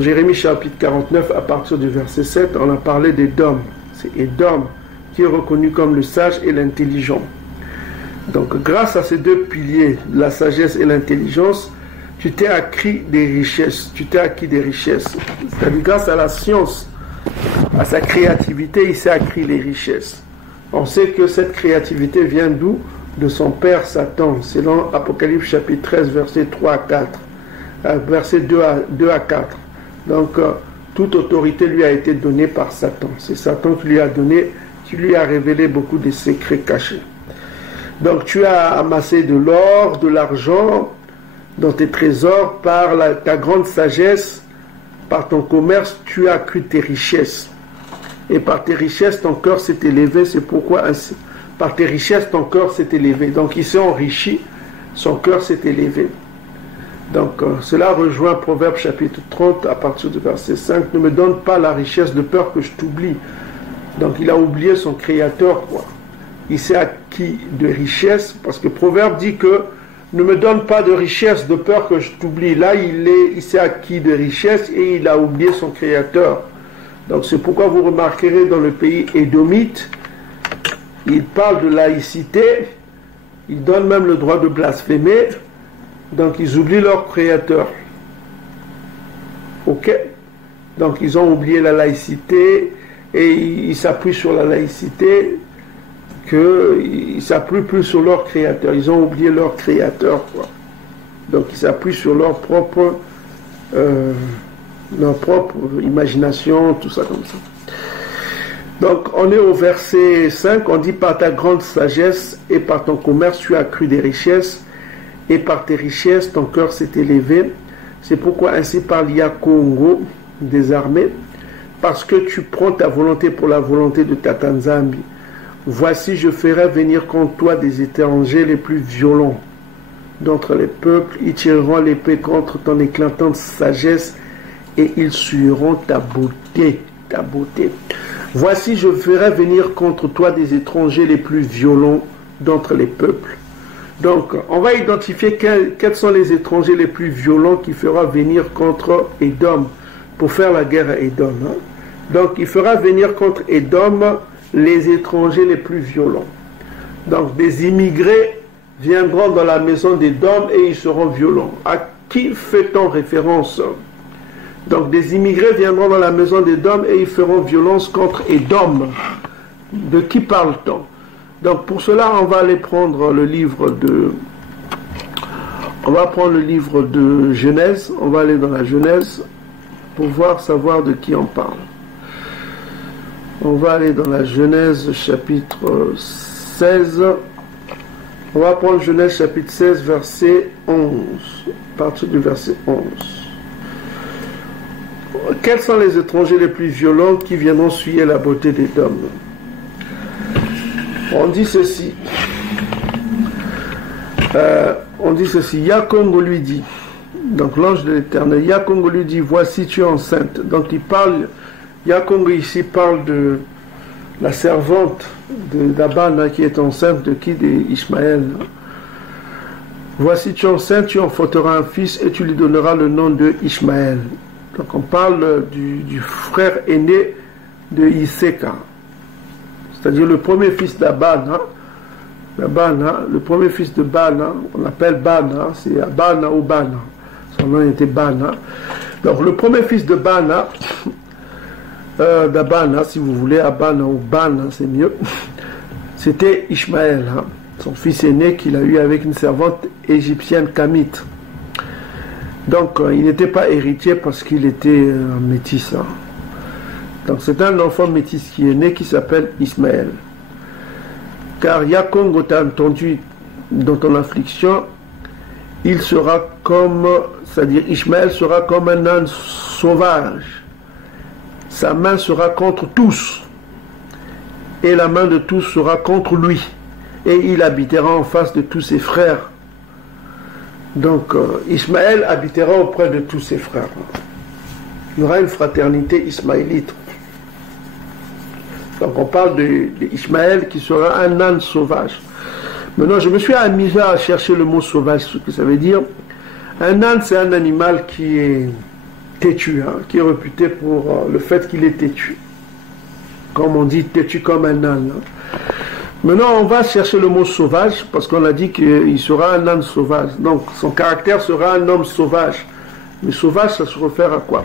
Jérémie chapitre 49, à partir du verset 7, on a parlé d'Edom. C'est Edom qui est reconnu comme le sage et l'intelligent. Donc grâce à ces deux piliers, la sagesse et l'intelligence, tu t'es acquis des richesses. Tu t'es acquis des richesses. C'est-à-dire grâce à la science, à sa créativité, il s'est acquis les richesses. On sait que cette créativité vient d'où? De son père Satan, selon Apocalypse chapitre 13, versets 3 à 4. Versets 2 à 4. Donc toute autorité lui a été donnée par Satan. C'est Satan qui lui a donné, qui lui a révélé beaucoup de secrets cachés. Donc tu as amassé de l'or, de l'argent dans tes trésors par ta grande sagesse, par ton commerce, tu as accru tes richesses. Et par tes richesses, ton cœur s'est élevé. C'est pourquoi par tes richesses, ton cœur s'est élevé. Donc il s'est enrichi, son cœur s'est élevé. Donc cela rejoint Proverbe chapitre 30 à partir du verset 5. Ne me donne pas la richesse de peur que je t'oublie. Donc il a oublié son créateur, quoi. Il s'est acquis de richesse, parce que Proverbe dit que ne me donne pas de richesse de peur que je t'oublie. Là, il s'est acquis de richesse et il a oublié son créateur. Donc c'est pourquoi vous remarquerez dans le pays édomite, il parle de laïcité, il donne même le droit de blasphémer, donc ils oublient leur créateur. Ok? Donc ils ont oublié la laïcité et ils s'appuient sur la laïcité, qu'ils ne s'appuient plus sur leur créateur. Ils ont oublié leur créateur, quoi. Donc ils s'appuient sur leur propre imagination, tout ça comme ça. Donc on est au verset 5, on dit: par ta grande sagesse et par ton commerce tu as accru des richesses, et par tes richesses ton cœur s'est élevé. C'est pourquoi ainsi parle Yakongo des armées, parce que tu prends ta volonté pour la volonté de Tatanzambi. Voici, je ferai venir contre toi des étrangers les plus violents d'entre les peuples. Ils tireront l'épée contre ton éclatante sagesse et ils sueront ta beauté. Ta beauté. Voici, je ferai venir contre toi des étrangers les plus violents d'entre les peuples. Donc, on va identifier quels sont les étrangers les plus violents qui fera venir contre Édom pour faire la guerre à Édom. Hein. Donc, il fera venir contre Édom les étrangers les plus violents. Donc des immigrés viendront dans la maison d'Édom et ils seront violents. À qui fait-on référence? Donc des immigrés viendront dans la maison d'Édom et ils feront violence contre Édom. De qui parle-t-on? Donc pour cela, on va aller prendre le livre de... On va prendre le livre de Genèse. On va aller dans la Genèse pour savoir de qui on parle. On va aller dans la Genèse chapitre 16. On va prendre Genèse chapitre 16 verset 11. À partir du verset 11. Quels sont les étrangers les plus violents qui viendront souiller la beauté d'Édom? On dit ceci. Yakongo lui dit, donc l'ange de l'Éternel, Yakongo lui dit: voici tu es enceinte. Donc il parle, Yakongo ici parle de la servante d'Aban qui est enceinte de qui? D'Ishmaël. Voici tu es enceinte, tu enfanteras un fils et tu lui donneras le nom de Ishmaël. Donc on parle du frère aîné de Iseka, c'est-à-dire le premier fils d'Aban. Le premier fils de Bana, on l'appelle Bana, c'est Abana ou Bana. Son nom était Bana. Donc le premier fils de Bana, d'Abana, si vous voulez, Abana ou Bana, c'est mieux, c'était Ishmaël, hein, son fils aîné qu'il a eu avec une servante égyptienne kamite. Donc il n'était pas héritier parce qu'il était métis. Hein. Donc c'est un enfant métis qui est né qui s'appelle Ismaël. Car Yakongo t'a entendu dans ton affliction, il sera comme, c'est-à-dire Ishmaël sera comme un âne sauvage. Sa main sera contre tous, et la main de tous sera contre lui, et il habitera en face de tous ses frères. Donc Ishmaël habitera auprès de tous ses frères. Il y aura une fraternité ismaélite. Donc on parle d'Ishmaël qui sera un âne sauvage. Maintenant je me suis amusé à chercher le mot sauvage, ce que ça veut dire. Un âne, c'est un animal qui est têtu, hein, qui est réputé pour le fait qu'il est têtu. Comme on dit, têtu comme un âne. Hein. Maintenant on va chercher le mot sauvage parce qu'on a dit qu'il sera un âne sauvage. Donc son caractère sera un homme sauvage. Mais sauvage, ça se réfère à quoi?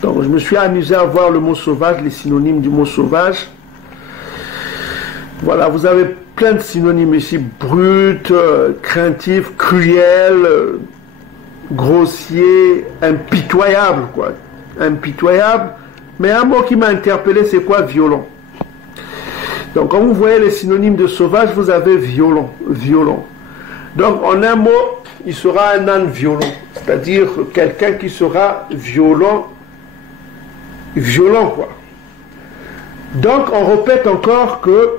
Donc je me suis amusé à voir le mot sauvage, les synonymes du mot sauvage. Voilà, vous avez plein de synonymes ici: brut, craintif, cruel, grossier, impitoyable, quoi. Impitoyable. Mais un mot qui m'a interpellé, c'est quoi? Violent. Donc quand vous voyez les synonymes de sauvage, vous avez violent, violent. Donc en un mot, il sera un âne violent, c'est-à-dire quelqu'un qui sera violent, quoi. Donc on répète encore que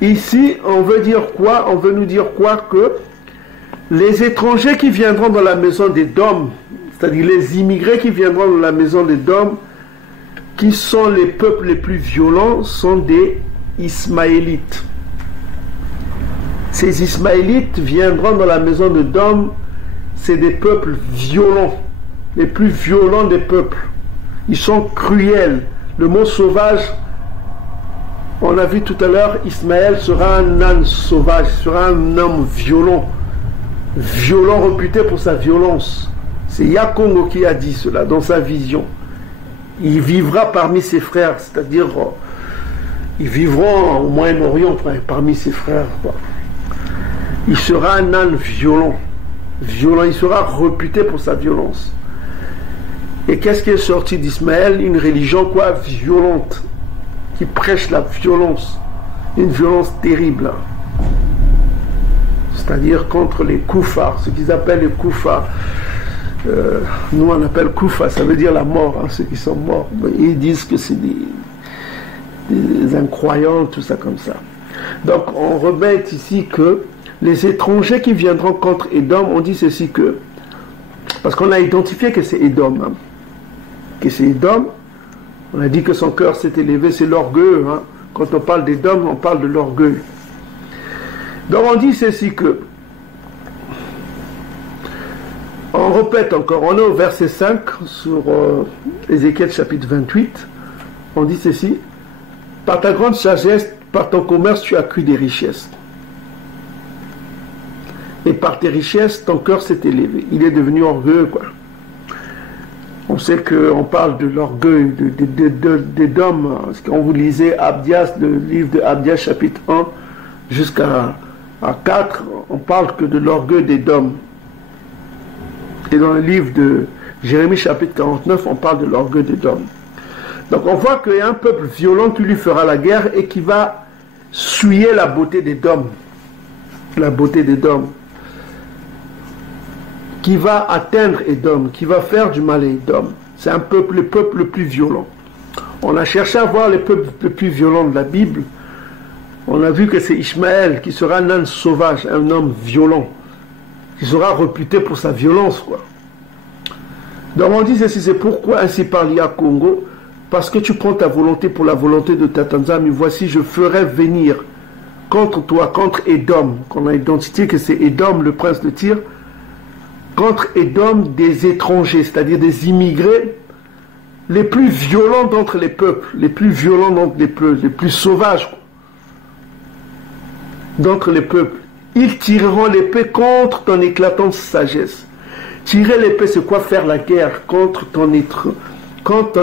ici on veut dire quoi? On veut nous dire quoi? Que les étrangers qui viendront dans la maison d'Édom, c'est-à-dire les immigrés qui viendront dans la maison d'Édom, qui sont les peuples les plus violents sont des Ismaélites. Ces Ismaélites viendront dans la maison de Dom, c'est des peuples violents, les plus violents des peuples. Ils sont cruels. Le mot sauvage, on a vu tout à l'heure, Ismaël sera un âne sauvage, sera un homme violent, violent réputé pour sa violence. C'est Yakongo qui a dit cela dans sa vision. Il vivra parmi ses frères, c'est-à-dire ils vivront au Moyen-Orient parmi ses frères. Il sera un âne violent, il sera réputé pour sa violence. Et qu'est-ce qui est sorti d'Ismaël? Une religion violente, qui prêche la violence, une violence terrible. C'est-à-dire contre les koufars, ce qu'ils appellent les koufars. Nous on appelle Koufa, ça veut dire la mort, ceux qui sont morts. Ils disent que c'est des incroyants, tout ça comme ça. Donc on remet ici que les étrangers qui viendront contre Édom, on dit ceci que, parce qu'on a identifié que c'est Édom, que c'est Édom, on a dit que son cœur s'est élevé, c'est l'orgueil. Quand on parle d'Édom, on parle de l'orgueil. Donc on dit ceci que, on répète encore, on est au verset 5 sur Ézéchiel chapitre 28, on dit ceci: par ta grande sagesse, par ton commerce, tu as accru des richesses. Et par tes richesses, ton cœur s'est élevé. Il est devenu orgueilleux, quoi. On sait qu'on parle de l'orgueil d'Édom. Quand vous lisez Abdias, le livre de Abdias chapitre 1 jusqu'à 4, on parle que de l'orgueil d'Édom. Et dans le livre de Jérémie chapitre 49, on parle de l'orgueil d'Édom. Donc on voit qu'il y a un peuple violent qui lui fera la guerre et qui va souiller la beauté d'Édom. La beauté d'Édom. Qui va atteindre Édom, qui va faire du mal à Édom. C'est un peuple, le peuple le plus violent. On a cherché à voir les peuples les plus violents de la Bible. On a vu que c'est Ishmaël qui sera un âne sauvage, un homme violent, qui sera réputé pour sa violence, quoi. Donc on dit ceci, c'est pourquoi ainsi parle Yakongo, parce que tu prends ta volonté pour la volonté de ta Tanzanie. Voici, je ferai venir contre toi, contre Édom, qu'on a identifié que c'est Édom, le prince de Tyr, contre Édom des étrangers, c'est-à-dire des immigrés, les plus violents d'entre les peuples, les plus violents d'entre les peuples, les plus sauvages d'entre les peuples. Ils tireront l'épée contre ton éclatante sagesse. Tirer l'épée, c'est quoi? Faire la guerre contre ton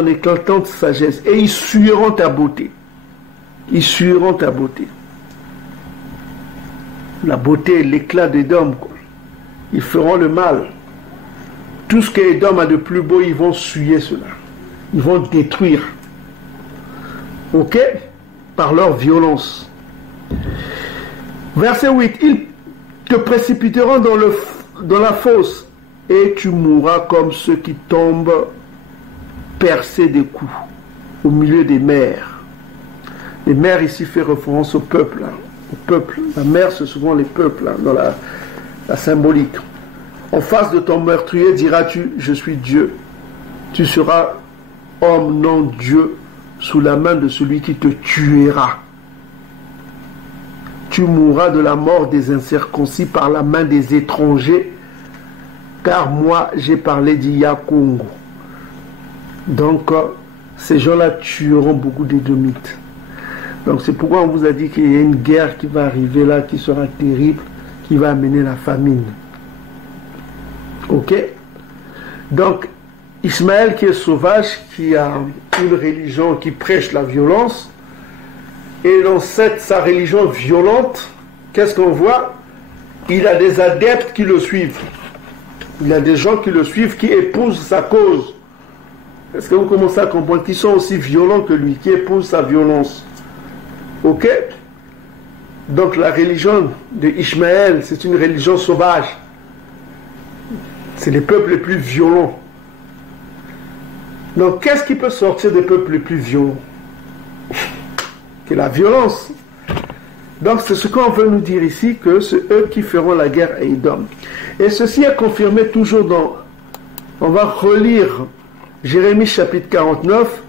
éclatante sagesse. Et ils sueront ta beauté. Ils sueront ta beauté. La beauté, l'éclat d'Édom, quoi. Ils feront le mal. Tout ce qu'Édom a de plus beau, ils vont suyer cela. Ils vont détruire. Ok? Par leur violence. Verset 8. Ils te précipiteront dans la fosse et tu mourras comme ceux qui tombent percés des coups au milieu des mers. Les mers ici fait référence au peuple. Au peuple. La mer, c'est souvent les peuples dans la symbolique. En face de ton meurtrier diras-tu, je suis Dieu. Tu seras homme, non Dieu, sous la main de celui qui te tuera. Tu mourras de la mort des incirconcis par la main des étrangers, car moi j'ai parlé d'Yakongo. Donc ces gens-là tueront beaucoup d'Édomites. Donc c'est pourquoi on vous a dit qu'il y a une guerre qui va arriver là, qui sera terrible, qui va amener la famine. Ok? Donc Ismaël qui est sauvage, qui a une religion qui prêche la violence, et dans sa religion violente, qu'est-ce qu'on voit? Il a des adeptes qui le suivent. Il y a des gens qui le suivent, qui épousent sa cause. Est-ce que vous commencez à comprendre qu'ils sont aussi violents que lui, qui épousent sa violence? Ok? Donc la religion de Ishmaël, c'est une religion sauvage. C'est les peuples les plus violents. Donc qu'est-ce qui peut sortir des peuples les plus violents? Que la violence. Donc c'est ce qu'on veut nous dire ici, que c'est eux qui feront la guerre à Édom. Et ceci est confirmé toujours dans... On va relire Jérémie chapitre 49,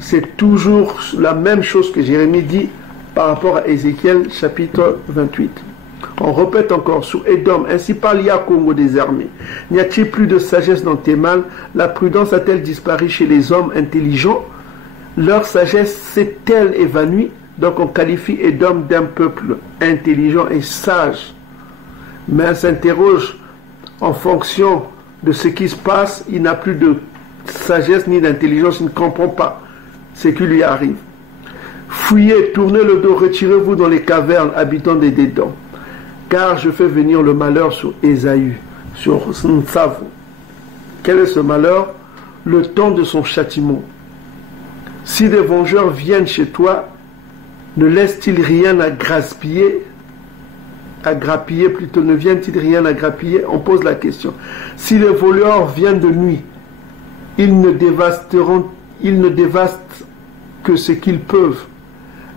C'est toujours la même chose que Jérémie dit par rapport à Ézéchiel chapitre 28. On répète encore sur Édom, ainsi parle Yakongo des armées. N'y a-t-il plus de sagesse dans tes mains? La prudence a-t-elle disparu chez les hommes intelligents? Leur sagesse s'est-elle évanouie? Donc on qualifie Édom d'un peuple intelligent et sage. Mais on s'interroge en fonction de ce qui se passe, il n'a plus de sagesse ni d'intelligence, il ne comprend pas ce qui lui arrive. Fuyez, tournez le dos, retirez-vous dans les cavernes, habitants des Dédans, car je fais venir le malheur sur Ésaü, sur Nsavo. Quel est ce malheur? Le temps de son châtiment. Si des vengeurs viennent chez toi, ne laissent-ils rien à grappiller? Plutôt, ne viennent-ils rien à grappiller? On pose la question. Si les voleurs viennent de nuit, ils ne dévastent que ce qu'ils peuvent.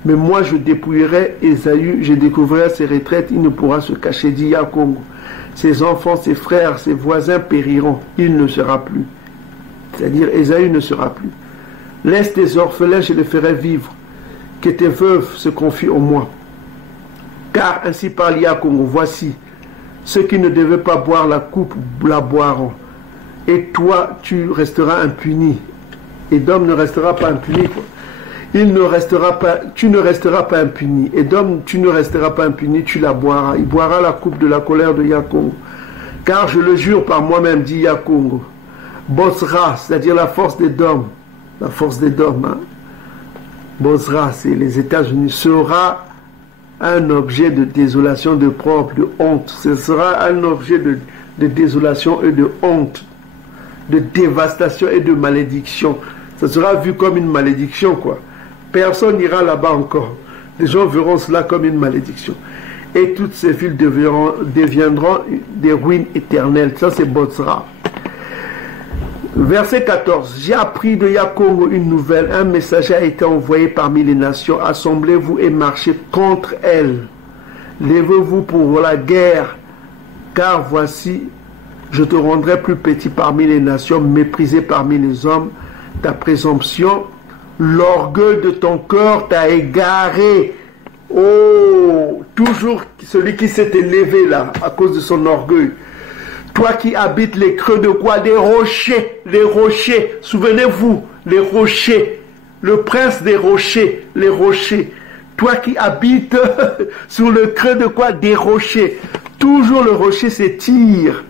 Mais moi, je dépouillerai Ésaü, je découvrirai ses retraites, il ne pourra se cacher, dit Yakongo. Ses enfants, ses frères, ses voisins périront, il ne sera plus. C'est-à-dire, Ésaü ne sera plus. Laisse tes orphelins, je les ferai vivre, que tes veuves se confient en moi. Car ainsi parle Yakongo, voici, ceux qui ne devaient pas boire la coupe la boiront. Et toi, tu resteras impuni. Édom ne restera pas impuni. Tu ne resteras pas impuni. Édom, tu ne resteras pas impuni, tu la boiras. Il boira la coupe de la colère de Yakongo. Car je le jure par moi-même, dit Yakongo. Bosra, c'est-à-dire la force d'Édom. La force d'Édom, hein. Bosra, c'est les États-Unis, sera un objet de désolation, de propre, de honte. Ce sera un objet de désolation et de honte, de dévastation et de malédiction. Ça sera vu comme une malédiction, quoi. Personne n'ira là-bas encore. Les gens verront cela comme une malédiction. Et toutes ces villes deviendront des ruines éternelles. Ça, c'est Bosra. Verset 14. J'ai appris de Yakongo une nouvelle. Un messager a été envoyé parmi les nations. Assemblez-vous et marchez contre elles. Levez-vous pour la guerre. Car voici, je te rendrai plus petit parmi les nations, méprisé parmi les hommes. Ta présomption, l'orgueil de ton cœur t'a égaré. Oh, toujours celui qui s'est élevé là, à cause de son orgueil. Toi qui habites les creux de quoi? Des rochers, les rochers. Souvenez-vous, les rochers. Le prince des rochers, les rochers. Toi qui habites sur le creux de quoi? Des rochers. Toujours le rocher s'étire.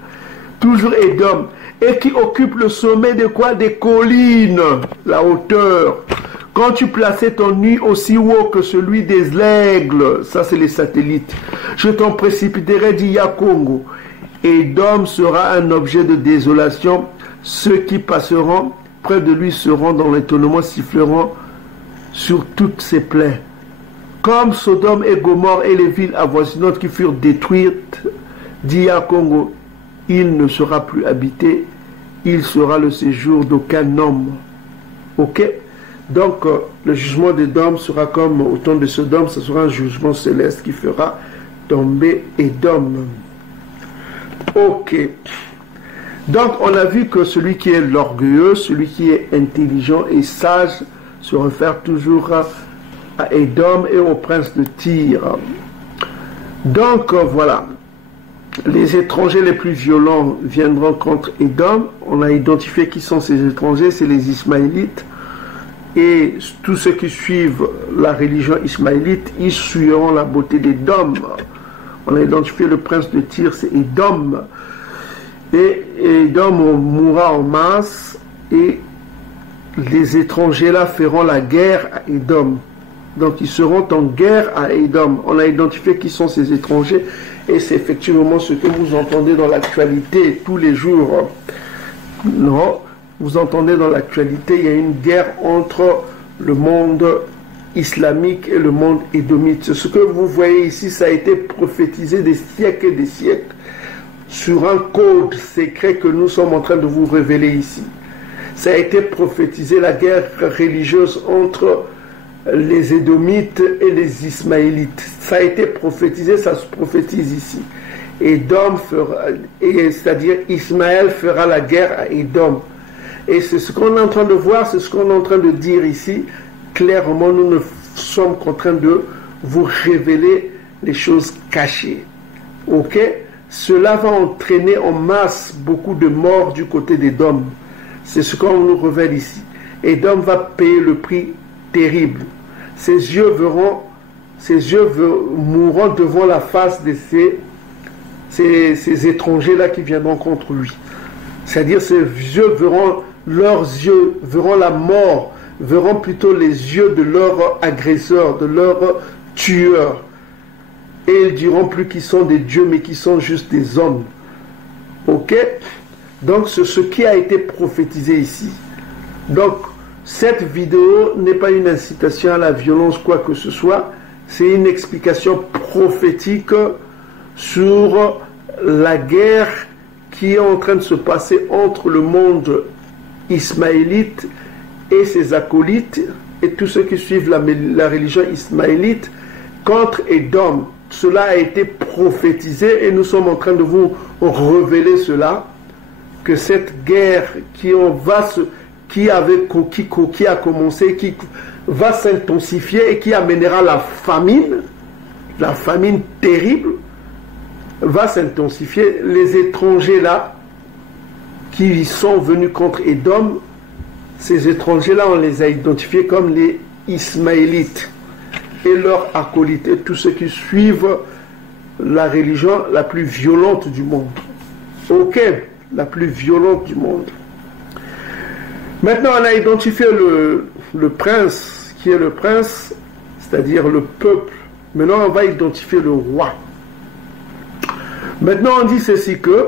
Toujours Édom. Et qui occupe le sommet de quoi? Des collines, la hauteur. Quand tu plaçais ton nid aussi haut que celui des aigles, ça c'est les satellites, je t'en précipiterai, dit Yakongo. Édom sera un objet de désolation. Ceux qui passeront près de lui seront dans l'étonnement, siffleront sur toutes ses plaies. Comme Sodome et Gomorrhe et les villes avoisinantes qui furent détruites, dit Yakongo, il ne sera plus habité, il sera le séjour d'aucun homme. Ok? Donc, le jugement d'Édom sera comme au temps de Sodome, ce sera un jugement céleste qui fera tomber Édom. Ok. Donc, on a vu que celui qui est l'orgueilleux, celui qui est intelligent et sage, se réfère toujours à Édom et au prince de Tyr. Donc, voilà. Les étrangers les plus violents viendront contre Édom. On a identifié qui sont ces étrangers, c'est les Ismaélites. Et tous ceux qui suivent la religion ismaélite, ils suivront la beauté d'Édom. On a identifié le prince de Tyr, c'est Édom. Et Édom mourra en masse et les étrangers là feront la guerre à Édom. Donc ils seront en guerre à Édom. On a identifié qui sont ces étrangers et c'est effectivement ce que vous entendez dans l'actualité tous les jours. Non, vous entendez dans l'actualité, il y a une guerre entre le monde islamique et le monde édomite. Ce que vous voyez ici, ça a été prophétisé des siècles et des siècles sur un code secret que nous sommes en train de vous révéler ici. Ça a été prophétisé, la guerre religieuse entre les Édomites et les Ismaélites. Ça a été prophétisé, ça se prophétise ici. Édom fera, c'est-à-dire Ismaël fera la guerre à Édom. Et c'est ce qu'on est en train de voir, c'est ce qu'on est en train de dire ici. Clairement, nous ne sommes qu'en train de vous révéler les choses cachées. Ok? Cela va entraîner en masse beaucoup de morts du côté d'Édom. C'est ce qu'on nous révèle ici. Édom va payer le prix terrible. Ses yeux mourront devant la face de ces étrangers-là qui viendront contre lui. C'est-à-dire, leurs yeux verront la mort, verront plutôt les yeux de leurs agresseurs, de leurs tueurs. Et ils diront plus qu'ils sont des dieux, mais qu'ils sont juste des hommes. Ok? Donc, c'est ce qui a été prophétisé ici. Donc, cette vidéo n'est pas une incitation à la violence, quoi que ce soit. C'est une explication prophétique sur la guerre qui est en train de se passer entre le monde ismaélite et ses acolytes et tous ceux qui suivent la religion ismaélite contre Édom. Cela a été prophétisé et nous sommes en train de vous révéler cela, que cette guerre qui a commencé, qui va s'intensifier et qui amènera la famine terrible, va s'intensifier. Les étrangers là qui sont venus contre Édom, ces étrangers là on les a identifiés comme les Ismaélites et leurs acolytes et tous ceux qui suivent la religion la plus violente du monde. Ok, la plus violente du monde. Maintenant on a identifié le prince, qui est le prince, c'est-à-dire le peuple. Maintenant on va identifier le roi. Maintenant on dit ceci que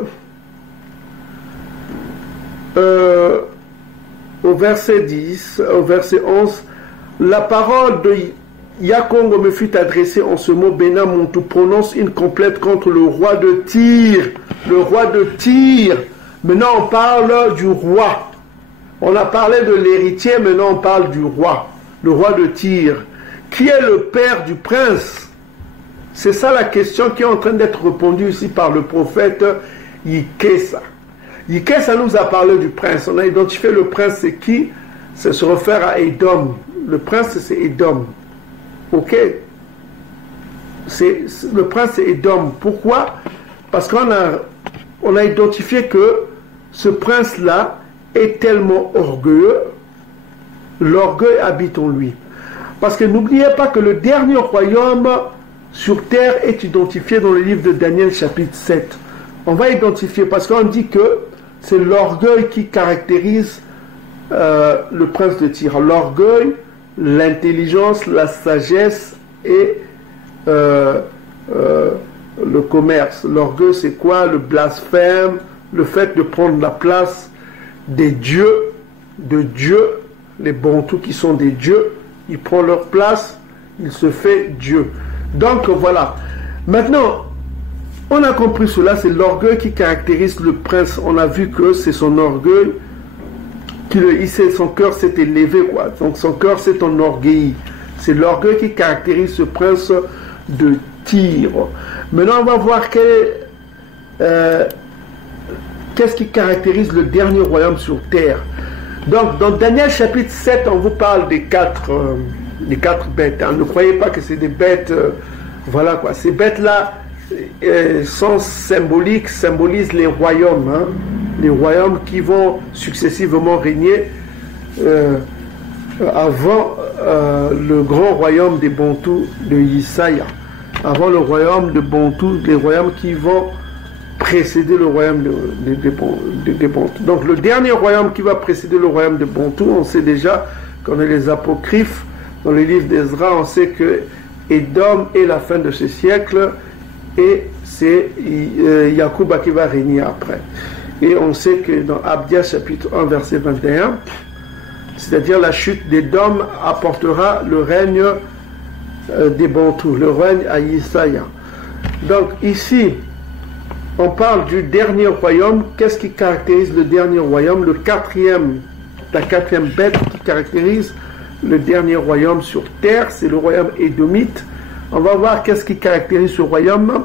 au verset 10, au verset 11, la parole de Yakongo me fut adressée en ce mot, Bénin Montou prononce une complète contre le roi de Tyr. Le roi de Tyr. Maintenant on parle du roi. On a parlé de l'héritier, maintenant on parle du roi. Le roi de Tyr. Qui est le père du prince? C'est ça la question qui est en train d'être répondue ici par le prophète Yikesa. Yikesa nous a parlé du prince. On a identifié le prince, c'est qui? Ça se réfère à Édom. Le prince, c'est Édom. Ok? Le prince, c'est Édom. Pourquoi? Parce qu'on a identifié que ce prince-là est tellement orgueilleux. L'orgueil habite en lui. Parce que n'oubliez pas que le dernier royaume sur terre est identifié dans le livre de Daniel chapitre 7. On va identifier parce qu'on dit que c'est l'orgueil qui caractérise le prince de Tyr. L'orgueil, l'intelligence, la sagesse et le commerce. L'orgueil, c'est quoi? Le blasphème, le fait de prendre la place des dieux, les bantous qui sont des dieux. Il prend leur place, il se fait Dieu. Donc voilà. Maintenant, on a compris cela, c'est l'orgueil qui caractérise le prince. On a vu que c'est son orgueil, son cœur s'est élevé, quoi. Donc son cœur s'est enorgueilli. C'est l'orgueil qui caractérise ce prince de Tyr. Maintenant, on va voir qu'est-ce qui caractérise le dernier royaume sur terre. Donc, dans Daniel chapitre 7, on vous parle des quatre bêtes. Hein. Ne croyez pas que c'est des bêtes, voilà quoi. Ces bêtes-là sont symboliques, symbolisent les royaumes. Hein. Les royaumes qui vont successivement régner avant le grand royaume des Bantous de Isaïa. Avant le royaume de Bantous, les royaumes qui vont précéder le royaume des Bantous. Donc le dernier royaume qui va précéder le royaume de Bantous, on sait déjà qu'on a les apocryphes dans le livre d'Ezra, on sait que Édom est la fin de ce siècle et c'est Yacouba qui va régner après. Et on sait que dans Abdia chapitre 1 verset 21, c'est-à-dire la chute d'Édom apportera le règne des Bantous, le règne à Isaïa. Donc ici, on parle du dernier royaume. Qu'est-ce qui caractérise le dernier royaume? La quatrième bête qui caractérise le dernier royaume sur terre, c'est le royaume édomite. On va voir qu'est-ce qui caractérise ce royaume.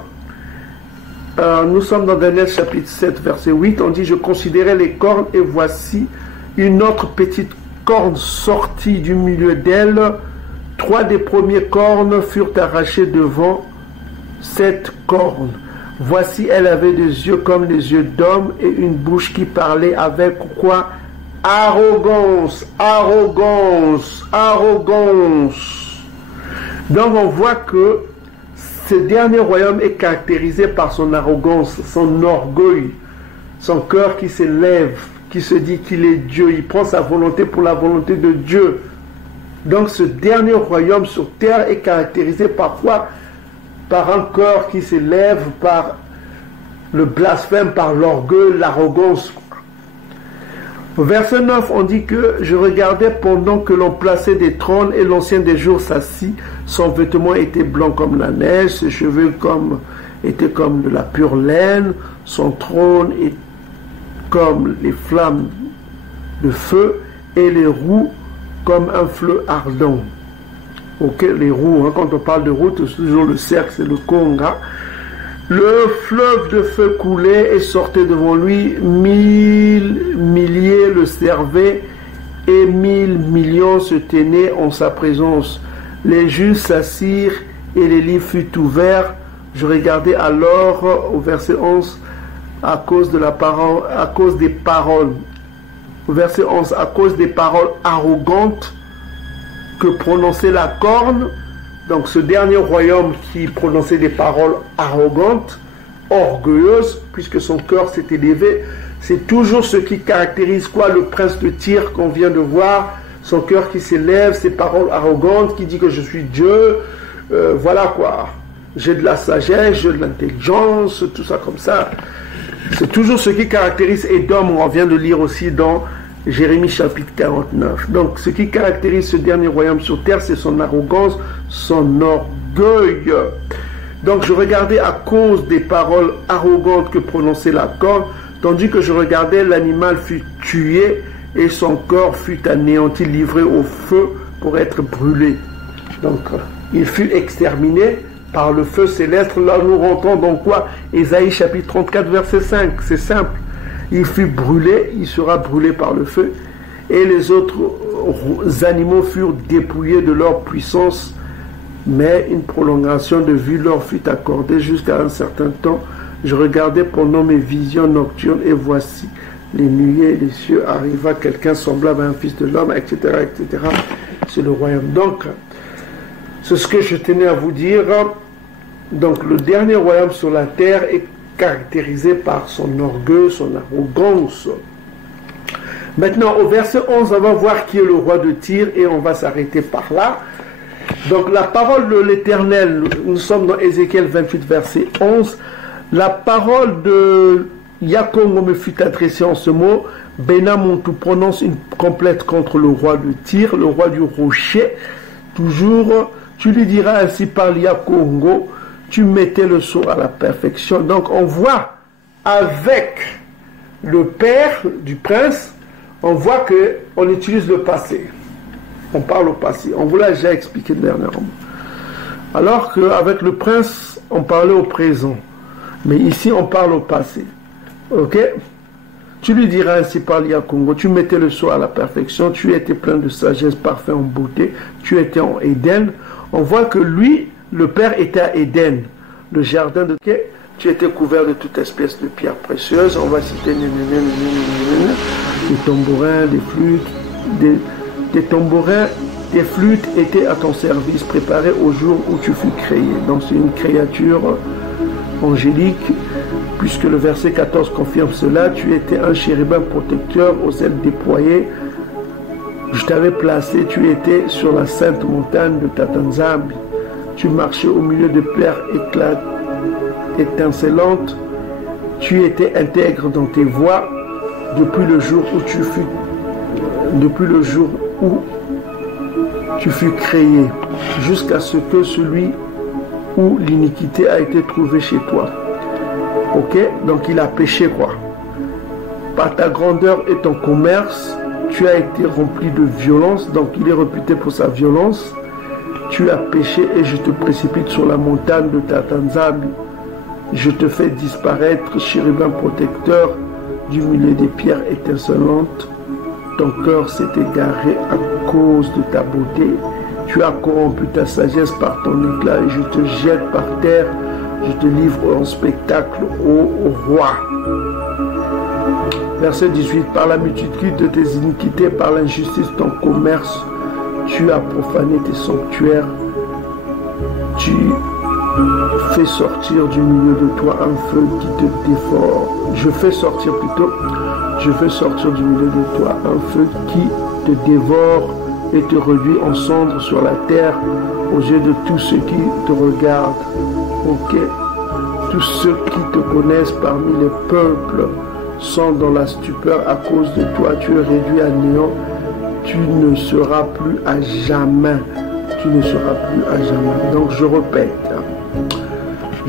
Nous sommes dans Daniel chapitre 7 verset 8. On dit: je considérais les cornes et voici une autre petite corne sortit du milieu d'elle. 3 des premiers cornes furent arrachées devant cette corne. Voici, elle avait des yeux comme des yeux d'homme et une bouche qui parlait avec quoi? Arrogance, arrogance, arrogance. Donc on voit que ce dernier royaume est caractérisé par son arrogance, son orgueil, son cœur qui s'élève, qui se dit qu'il est Dieu. Il prend sa volonté pour la volonté de Dieu. Donc ce dernier royaume sur terre est caractérisé par quoi? Par un cœur qui s'élève, par le blasphème, par l'orgueil, l'arrogance. Au verset 9, on dit que je regardais pendant que l'on plaçait des trônes et l'ancien des jours s'assit. Son vêtement était blanc comme la neige, ses cheveux étaient comme de la pure laine, son trône est comme les flammes de feu et les roues comme un feu ardent. Ok, les roues, quand on parle de roues, c'est toujours le cercle, c'est le conga. Le fleuve de feu coulait et sortait devant lui, 1000 milliers le servaient et 1000 millions se tenaient en sa présence. Les justes s'assirent et les livres furent ouverts. Je regardais alors au verset 11 à cause de la parole, à cause des paroles. Au verset 11, à cause des paroles arrogantes que prononçait la corne. Donc ce dernier royaume qui prononçait des paroles arrogantes, orgueilleuses, puisque son cœur s'est élevé, c'est toujours ce qui caractérise quoi? Le prince de Tyr qu'on vient de voir, son cœur qui s'élève, ses paroles arrogantes, qui dit que je suis Dieu, voilà quoi. J'ai de la sagesse, j'ai de l'intelligence, tout ça comme ça. C'est toujours ce qui caractérise Édom, on vient de lire aussi dans Jérémie chapitre 49. Donc ce qui caractérise ce dernier royaume sur terre, c'est son arrogance, son orgueil. Donc je regardais à cause des paroles arrogantes que prononçait la corne, tandis que je regardais, l'animal fut tué et son corps fut anéanti, livré au feu pour être brûlé. Donc il fut exterminé par le feu céleste. Là nous rentrons dans quoi? Ésaïe chapitre 34 verset 5, c'est simple. Il fut brûlé, il sera brûlé par le feu, et les autres animaux furent dépouillés de leur puissance, mais une prolongation de vie leur fut accordée jusqu'à un certain temps. Je regardais pendant mes visions nocturnes, et voici, les nuées des cieux arriva quelqu'un semblable à un fils de l'homme, etc., etc. C'est le royaume. Donc, c'est ce que je tenais à vous dire. Donc, le dernier royaume sur la terre est caractérisé par son orgueil, son arrogance. Maintenant, au verset 11, on va voir qui est le roi de Tyr et on va s'arrêter par là. Donc, la parole de l'Éternel, nous sommes dans Ézéchiel 28, verset 11. La parole de Yakongo me fut adressée en ce mot. Benamontu prononce une complète contre le roi de Tyr, le roi du rocher. Toujours, tu lui diras ainsi par Yakongo, tu mettais le sceau à la perfection. Donc on voit avec le père du prince, on voit qu'on utilise le passé. On parle au passé. On vous l'a déjà expliqué dernièrement. Alors qu'avec le prince, on parlait au présent. Mais ici, on parle au passé. Ok? Tu lui diras ainsi par Yakongo, tu mettais le sceau à la perfection, tu étais plein de sagesse, parfait en beauté, tu étais en Éden. On voit que lui, le père était à Éden, le jardin de quai. Tu étais couvert de toute espèce de pierres précieuses. On va citer des tambourins, des flûtes, des tambourins, des flûtes étaient à ton service, préparés au jour où tu fus créé. Donc c'est une créature angélique, puisque le verset 14 confirme cela. Tu étais un chérubin protecteur aux ailes déployées. Je t'avais placé, tu étais sur la sainte montagne de Tatanzambi. Tu marchais au milieu de pierres étincelantes. Tu étais intègre dans tes voies depuis le jour où tu fus créé, jusqu'à ce que celui où l'iniquité a été trouvée chez toi. Ok? Donc il a péché quoi? Par ta grandeur et ton commerce, tu as été rempli de violence, donc il est réputé pour sa violence. Tu as péché et je te précipite sur la montagne de Tatanzambi. Je te fais disparaître, chérubin protecteur, du milieu des pierres étincelantes. ton cœur s'est égaré à cause de ta beauté. Tu as corrompu ta sagesse par ton éclat et je te jette par terre. Je te livre en spectacle au roi. Verset 18. Par la multitude de tes iniquités, par l'injustice de ton commerce, tu as profané tes sanctuaires. Tu fais sortir du milieu de toi un feu qui te dévore. Je fais sortir du milieu de toi un feu qui te dévore et te réduit en cendres sur la terre aux yeux de tous ceux qui te regardent. Ok. Tous ceux qui te connaissent parmi les peuples sont dans la stupeur à cause de toi. Tu es réduit à néant. Tu ne seras plus à jamais. Tu ne seras plus à jamais. Donc je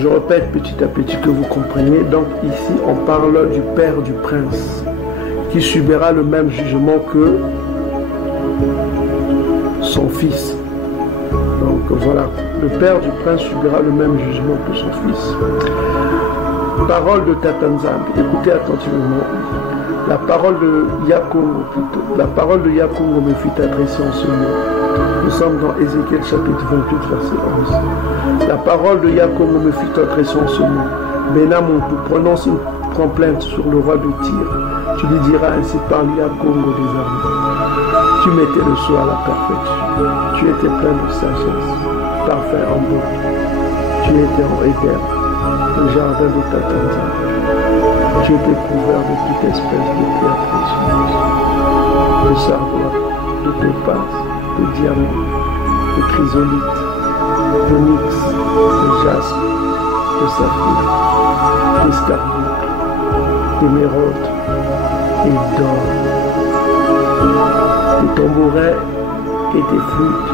répète petit à petit que vous compreniez. Donc ici on parle du père du prince qui subira le même jugement que son fils. Donc voilà, le père du prince subira le même jugement que son fils. Parole de Tatanzang, écoutez attentivement. La parole de Yakongo me fut adressée en ce mot. Nous sommes dans Ézéchiel chapitre 28 verset 11. La parole de Yakongo me fut adressée en ce mot. Benamontu prononce une complainte sur le roi de Tyr. Tu lui diras ainsi par Yakongo des armées. Tu mettais le sceau à la perfection. Tu étais plein de sagesse, parfait en beauté. Tu étais en Éden, le jardin de Tatanzang. Tu étais couvert de toute espèce de pierres précieuses, de sardoine, de topaz, de diamants, de chrysolite, d'onyx, de jaspe, de saphir, d'escarboucle, d'émeraude et d'or. Tes tambourins et tes flûtes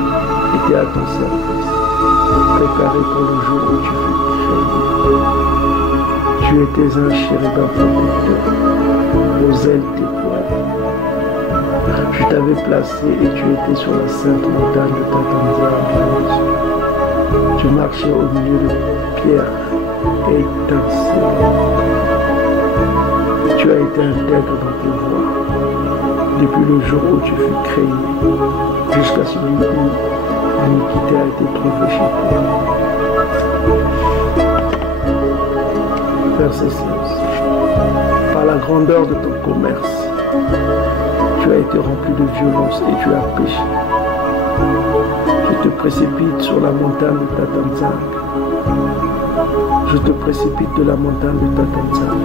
étaient à ton service, préparés pour le jour où tu fus créé. Tu étais un chérubin protecteur, aux ailes déployées. Je t'avais placé et tu étais sur la sainte montagne de Tatanzang. Tu marchais au milieu de pierres étincelantes. Tu as été intègre dans tes voies. Depuis le jour où tu fus créé, jusqu'à celui où l'iniquité a été trouvée chez toi. Verset 6. Par la grandeur de ton commerce, tu as été rempli de violence et tu as péché. Je te précipite sur la montagne de Tatanzang. Je te précipite de la montagne de Tatanzang.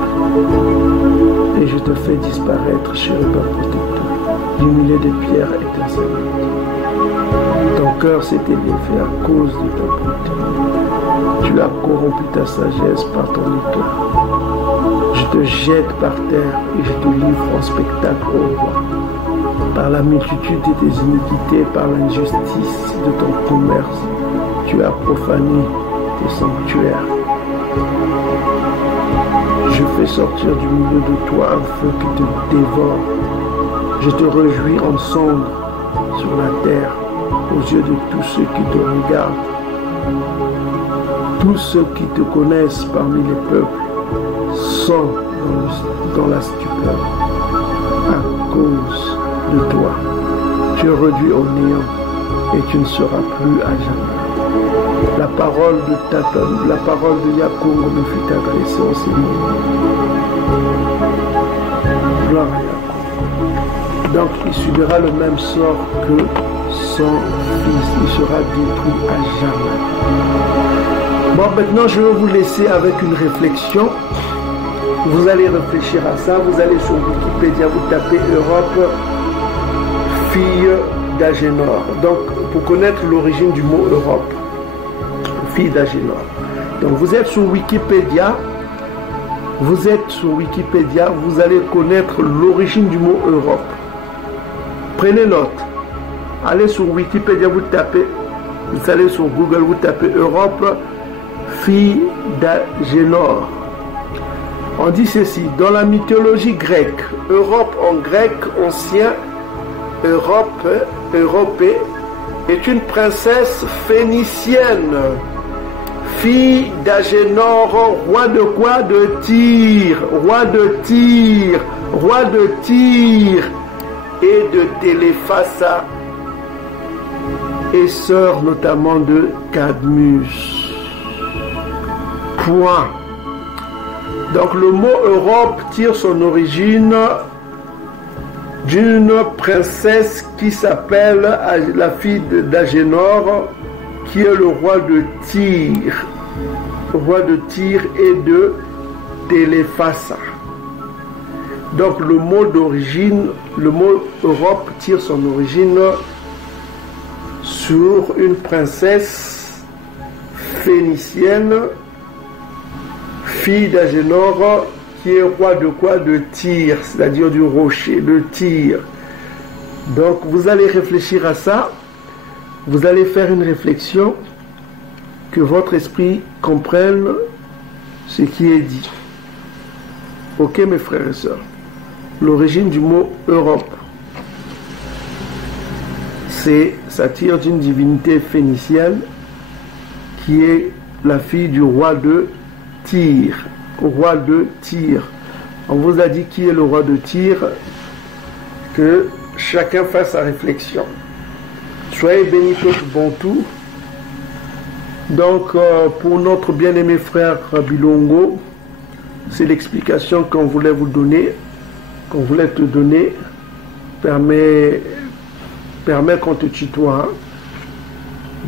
Et je te fais disparaître, chérubin protecteur, du milieu des pierres étincelantes. Ton cœur s'est élevé à cause de ta beauté. Tu as corrompu ta sagesse par ton éclat. Je te jette par terre et je te livre en spectacle au roi. Par la multitude de tes iniquités, par l'injustice de ton commerce, tu as profané tes sanctuaires. Je fais sortir du milieu de toi un feu qui te dévore. Je te réjouis en cendres sur la terre aux yeux de tous ceux qui te regardent. Tous ceux qui te connaissent parmi les peuples sont dans la stupeur à cause de toi. Tu es réduit au néant et tu ne seras plus à jamais. La parole de Yakongo me fut adressée en ces mots. Gloire à Yakongo. Donc il subira le même sort que son fils. Il sera détruit à jamais. Bon, maintenant je vais vous laisser avec une réflexion. Vous allez réfléchir à ça. Vous allez sur Wikipédia, vous tapez Europe, fille d'Agénor. Donc pour connaître l'origine du mot Europe, fille d'Agénor. Donc vous êtes sur Wikipédia. Vous allez connaître l'origine du mot Europe. Prenez note. Allez sur Wikipédia, vous tapez, vous allez sur Google, vous tapez Europe, fille d'Agénor. On dit ceci, dans la mythologie grecque, Europe en grec ancien, Europée, est une princesse phénicienne, fille d'Agénor, roi de quoi? De Tyr, roi de Tyr. et de Téléphassa, et sœur notamment de Cadmus. Point. Donc le mot Europe tire son origine d'une princesse qui s'appelle la fille d'Agénor, qui est le roi de Tyr. Le roi de Tyr et de Téléphassa. Donc le mot d'origine, le mot Europe tire son origine sur une princesse phénicienne, fille d'Agénor, qui est roi de quoi? De Tyr, c'est-à-dire du rocher, de Tyr. Donc vous allez réfléchir à ça, vous allez faire une réflexion, que votre esprit comprenne ce qui est dit. Ok mes frères et sœurs, l'origine du mot Europe, ça tire d'une divinité phénicienne qui est la fille du roi de Tyr. Roi de Tyr. On vous a dit qui est le roi de Tyr, que chacun fasse sa réflexion. Soyez bénis peuple Bantou. Donc pour notre bien-aimé frère Bilongo, c'est l'explication qu'on voulait vous donner, qu'on voulait te donner, permet qu'on te tutoie. Hein.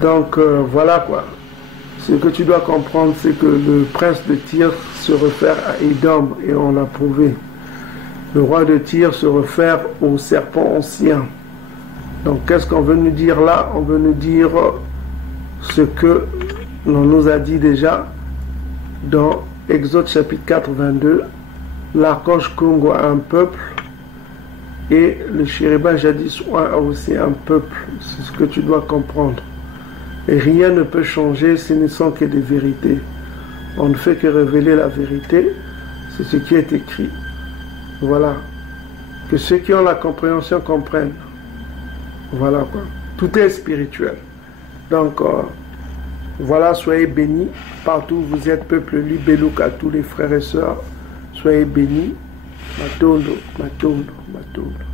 Donc voilà quoi. Ce que tu dois comprendre, c'est que le prince de Tyr se réfère à Édom, et on l'a prouvé. Le roi de Tyr se réfère au serpent ancien. Donc qu'est-ce qu'on veut nous dire là? On veut nous dire ce que l'on nous a dit déjà dans Exode chapitre 4, 22. L'archange Congo a un peuple et le chérubin jadis a aussi un peuple. C'est ce que tu dois comprendre. Et rien ne peut changer, ce ne sont que des vérités. On ne fait que révéler la vérité, c'est ce qui est écrit. Voilà. Que ceux qui ont la compréhension comprennent. Voilà quoi. Tout est spirituel. Donc, voilà, soyez bénis. Partout où vous êtes, peuple Libélouk, à tous les frères et sœurs. Soyez bénis. Matondo, Matondo, Matondo.